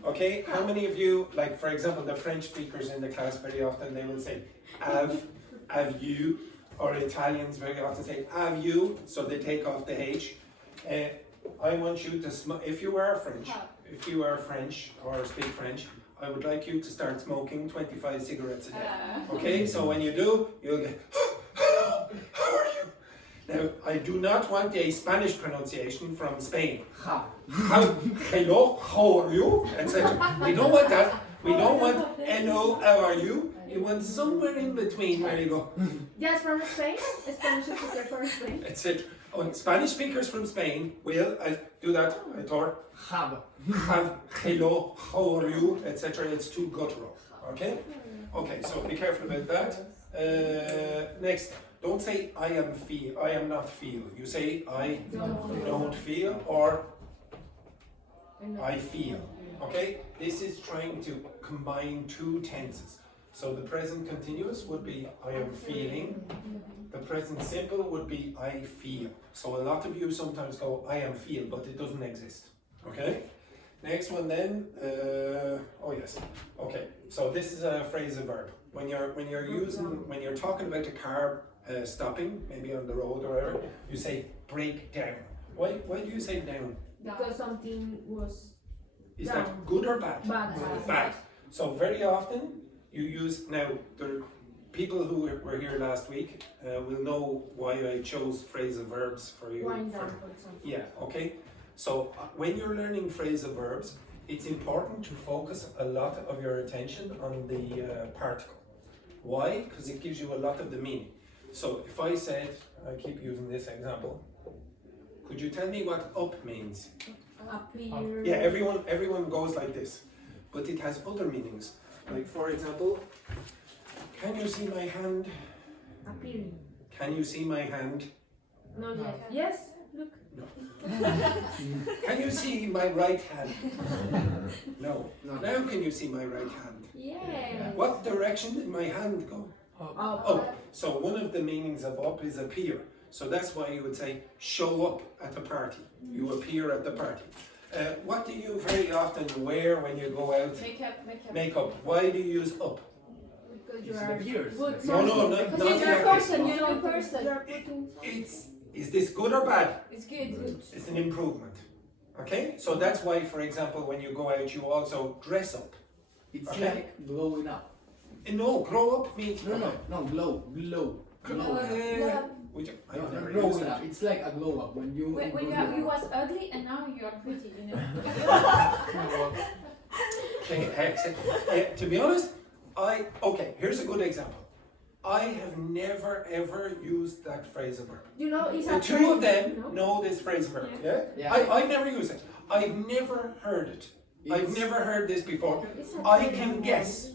Okay, how many of you, like for example, the French speakers in the class very often they will say have you, or Italians very often say have you, so they take off the H. I want you to if you are French or speak French, I would like you to start smoking 25 cigarettes a day. Okay, so when you do, you'll get hello, how are you? Now, I do not want a Spanish pronunciation from Spain. Hello, how are you? Etc. We don't want that. We don't want hello, how are you? You want somewhere in between where you go. Yes, from Spain. Spanish speaker from Spain. That's it. Oh, Spanish speakers from Spain will do that. Aitor. Have, hello, how are you? Etc. It's too guttural. Okay? Okay, so be careful about that. Next. Don't say I am not feel. You say I don't feel or I feel. Okay? This is trying to combine two tenses. So the present continuous would be I am feeling. The present simple would be I feel. So a lot of you sometimes go I am feel, but it doesn't exist. Okay? Next one then. Oh yes. Okay. So this is a phrasal verb. When you're talking about a car stopping, maybe on the road or whatever, you say break down. Why do you say down? Because something was Is down. that good or bad? Bad. Bad. So very often you use, now there people who were here last week will know why I chose phrasal verbs for you. Wind down, for example. Yeah, okay. So when you're learning phrasal verbs, it's important to focus a lot of your attention on the particle. Why? Because it gives you a lot of the meaning. So if I said, I keep using this example, could you tell me what up means? Appear. Yeah, everyone goes like this, but it has other meanings. Like for example, can you see my hand? Appearing. Can you see my hand? No, yes. Yes, look. No. Can you see my right hand? No. Now can you see my right hand? Yeah. What direction did my hand go? Up. Up. So one of the meanings of up is appear. So that's why you would say show up at the party. You appear at the party. What do you very often wear when you go out? Makeup. Why do you use up? Because you It's are the ears. good. No, not Because you're a exactly. person, you know, person. You're putting. Is this good or bad? It's good. It's an improvement. Okay? So that's why, for example, when you go out, you also dress up. It's Okay. like glowing up. No, grow up means No, glow. Yeah. Which I've No, never used glowing that. up. It's like a glow up when you. You was ugly and now you are pretty, you know. To be honest, here's a good example. I have never ever used that phrasal verb. You know, it's The a two trend, of them you know? know this phrasal verb. Yeah? Yeah. I've never used it. I've never heard it. I've It's- never heard this before. It's a I trend. can guess.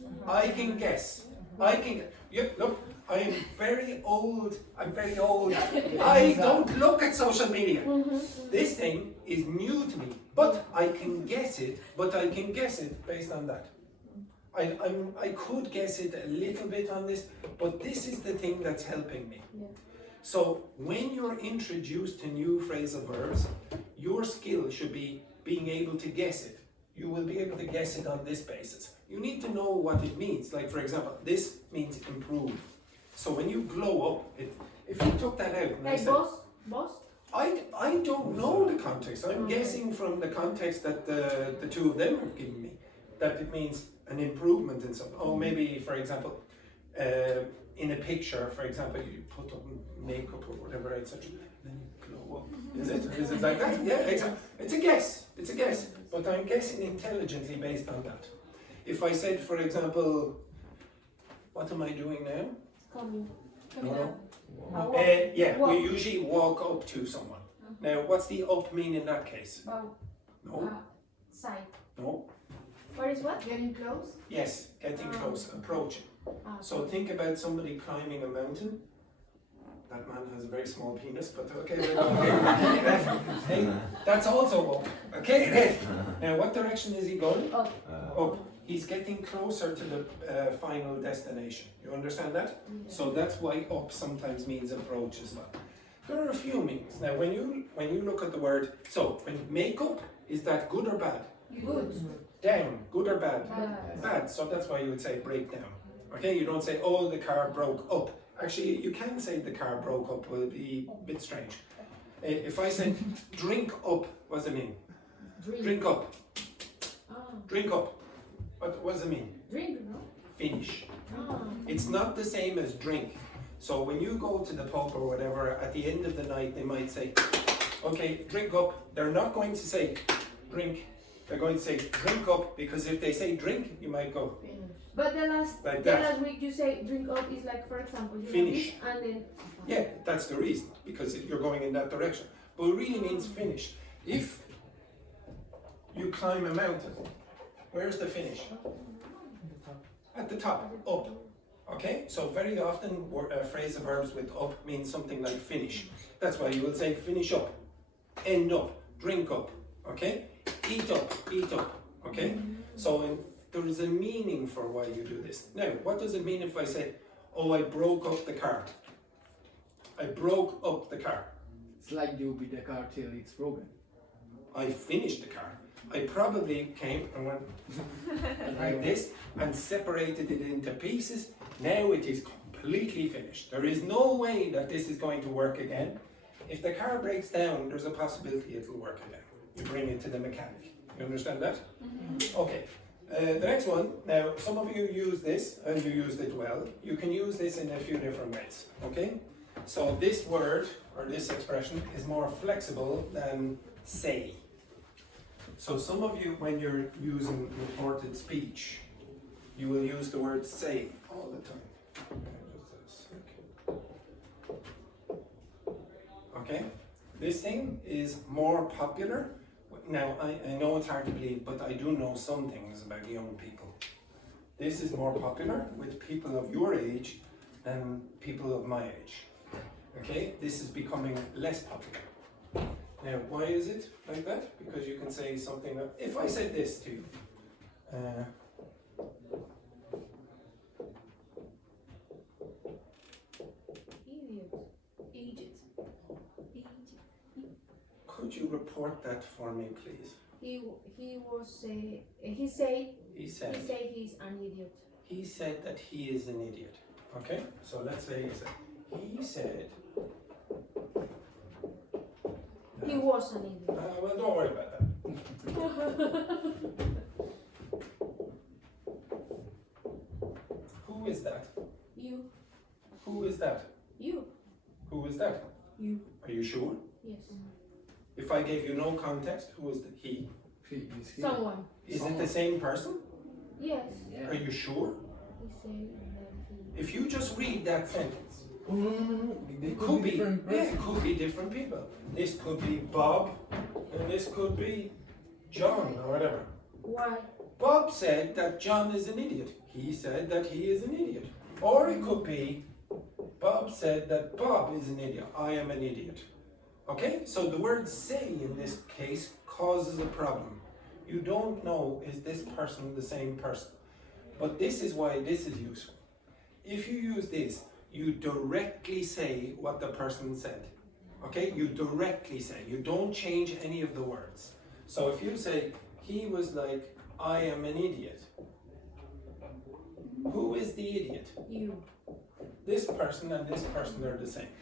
Yeah, look, I am very old. I'm very old. I don't look at social media. This thing is new to me, but I can guess it. Based on that. I could guess it a little bit on this, but this is the thing that's helping me. Yeah. So when you're introduced to new phrasal verbs, your skill should be being able to guess it. You will be able to guess it on this basis. You need to know what it means. Like for example, this means improve. So when you glow up, if you took that out and I Like said, boss? I don't know the context. I'm guessing from the context that the two of them have given me that it means an improvement in something. Oh, maybe for example, in a picture, for example, you put on makeup or whatever, etc. Then you glow up. Is it like that? Yeah, exactly. It's a guess. But I'm guessing intelligently based on that. If I said, for example, what am I doing now? Coming. No. Walk. We usually walk up to someone. Now, what's the up mean in that case? Bow. No, Side. no. What is what? Getting close? Yes, getting close, approaching. Ah, So think about somebody climbing a mountain. That man has a very small penis, but okay. Hey, that's also up. Okay. Now, what direction is he going? Up. Up. He's getting closer to the final destination. You understand that? So that's why up sometimes means approach as well. There are a few meanings. Now, when you look at the word, so when makeup, is that good or bad? Good. Down, good or bad? Bad. Bad. So that's why you would say breakdown. Okay, you don't say, oh, the car broke up. Actually, you can say the car broke up, will be a bit strange. If I said drink up, what does it mean? Drink up. Ah. Drink up. What does it mean? Drink, no? Finish. Ah. It's not the same as drink. So when you go to the pub or whatever, at the end of the night, they might say, okay, drink up. They're not going to say drink. They're going to say drink up, because if they say drink, you might go. But the last week you say drink up is like, for example, you Finish. have this and then. Yeah, that's the reason, because you're going in that direction. But it really means finish. If you climb a mountain, where's the finish? At the top, up. Okay, so very often phrasal verbs with up means something like finish. That's why you will say finish up, end up, drink up. Okay, eat up, okay? So there is a meaning for why you do this. Now, what does it mean if I say, oh, I broke up the car? I broke up the car. It's like you beat the car till it's broken. I finished the car. I probably came and went like this and separated it into pieces. Now it is completely finished. There is no way that this is going to work again. If the car breaks down, there's a possibility it'll work again. You bring it to the mechanic. You understand that? Okay. The next one, now some of you use this and you used it well. You can use this in a few different ways, okay? So this word or this expression is more flexible than say. So some of you, when you're using reported speech, you will use the word say all the time. Okay, this thing is more popular. Now, I know it's hard to believe, but I do know some things about young people. This is more popular with people of your age than people of my age. Okay, this is becoming less popular. Now, why is it like that? Because you can say something like, if I said this to you, could you report that for me, please? He said he's an idiot. He said that he is an idiot. Okay, so let's say he said. He was an idiot. Well, don't worry about that. Who is that? You. Who is that? You. Who is that? You. Are you sure? Yes. If I gave you no context, who is the he? Someone. Is it the same person? Yes. Are you sure? He said that he. If you just read that sentence, It could be different people. This could be Bob, and this could be John, or whatever. Why? Bob said that John is an idiot. He said that he is an idiot. Or it could be Bob said that Bob is an idiot. I am an idiot. Okay? So the word say in this case causes a problem. You don't know, is this person the same person? But this is why this is useful. If you use this, you directly say what the person said. Okay? You directly say. You don't change any of the words. So if you say, he was like, I am an idiot. Who is the idiot? You. This person and this person are the same.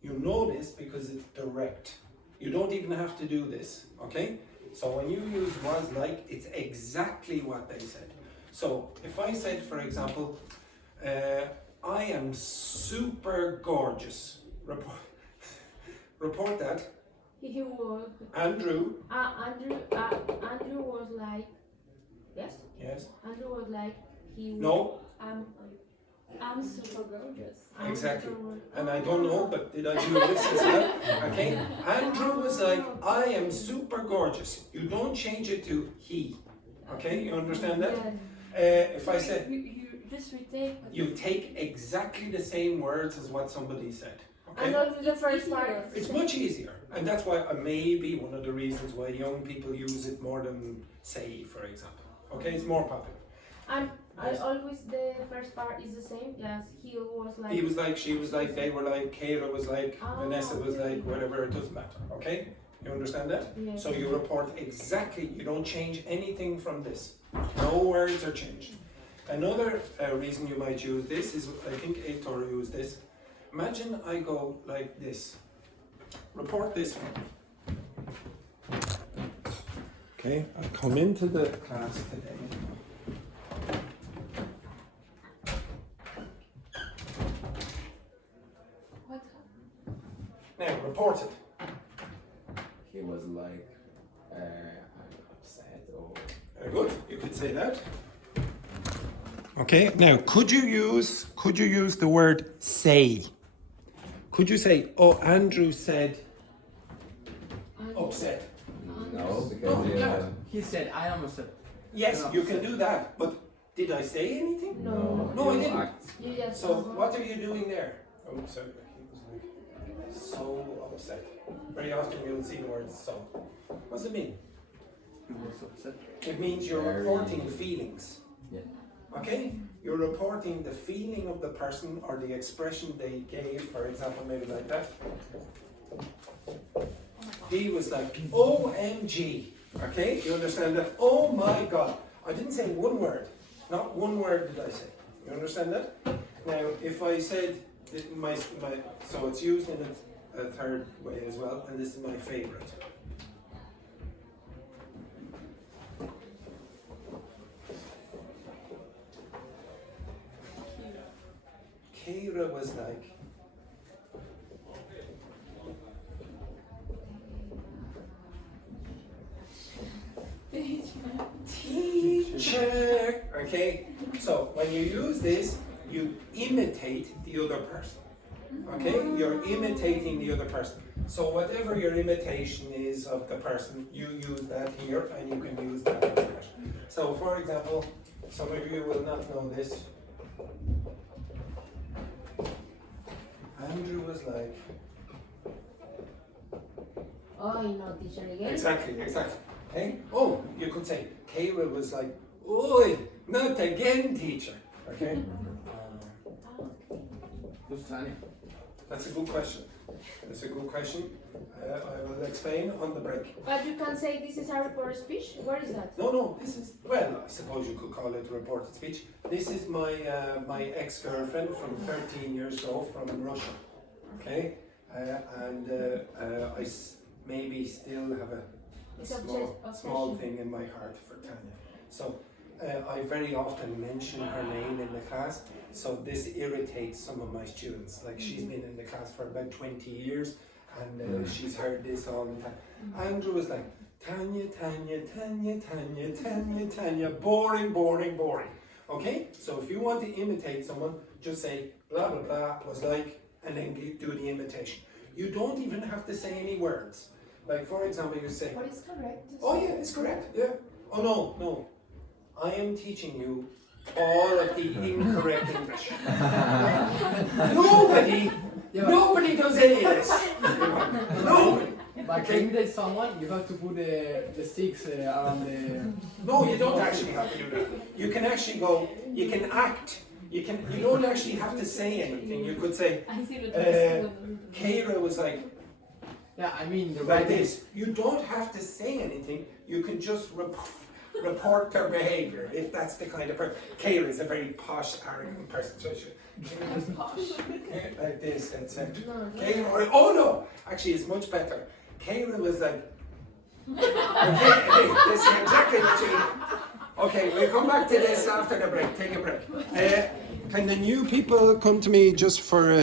You know this because it's direct. You don't even have to do this, okay? So when you use was like, it's exactly what they said. So if I said, for example, I am super gorgeous. Report that. He was. Andrew. Andrew was like. Yes. Yes. Andrew was like. He. No. I'm super gorgeous. Exactly. And I don't know, but did I do this as well? Okay. Andrew was like, I am super gorgeous. You don't change it to he. Okay, you understand that? If I said, you just retake. you take exactly the same words as what somebody said. And Okay? also the first part. It's much easier, and that's why maybe one of the reasons why young people use it more than say, for example. Okay, it's more popular. And I always the first part is the same. Yes, he was like. He was like, she was like, they were like, Kayla was like, Oh, Vanessa was okay. like, whatever, it doesn't matter. Okay, you understand that? Yeah. So you report exactly. You don't change anything from this. No words are changed. Another reason you might use this is, I think Aitor used this. Imagine I go like this. Report this one. Okay, I come into the class today. What? Now, report it. He was like, I'm upset or. Very good, you could say that. Okay, now could you use the word say? Could you say, oh, Andrew said upset? No, because He said, I am upset. Yes, you can do that, but did I say anything? No. No, I you didn't. act. You just. So what are you doing there? Oh, sorry, he was like so upset. Very often you'll see the word so. What does it mean? He was upset. It means you're reporting feelings. Yeah. Okay? You're reporting the feeling of the person or the expression they gave, for example, maybe like that. He was like, OMG. Okay? You understand that? Oh my God. I didn't say one word. Not one word did I say. You understand that? Now, if I said, so it's used in a third way as well, and this is my favorite. Kira was like, teacher. Okay, so when you use this, you imitate the other person. Okay, you're imitating the other person. So whatever your imitation is of the person, you use that here, and you can use that expression. So, for example, some of you will not know this. Andrew was like. Oh, you know, teacher again. Exactly. Okay? Oh, you could say, Kayla was like, oi, not again, teacher. Okay? That's a good question. I will explain on the break. But you can say this is a reported speech. Where is that? No, this is, well, I suppose you could call it reported speech. This is my my ex-girlfriend from 13 years ago from Russia. Okay? I maybe still have a small thing in my heart for Tanya. So I very often mention her name in the class, so this irritates some of my students. Like, she's been in the class for about 20 years, and she's heard this all the time. Andrew was like, Tanya, boring. Okay? So if you want to imitate someone, just say, blah, blah, blah, was like, and then do the imitation. You don't even have to say any words. Like, for example, you say, But it's correct. oh yeah, it's correct, yeah. Oh no. I am teaching you all of the incorrect English. Nobody does any of this. Nobody. Like to imitate someone, you have to put the sticks around the... No, you don't actually have to do that. You can actually go, you can act. You don't actually have to say anything. You could say, Kira was like, Yeah, I mean the like right this. You don't have to say anything. You can just report their behavior, if that's the kind of person. Kayla is a very posh, arrogant person. So like this, and said, Kayla, oh no, actually it's much better. Kayla was like, okay, this is exactly what you mean. Okay, we'll come back to this after the break. Take a break. Can the new people come to me just for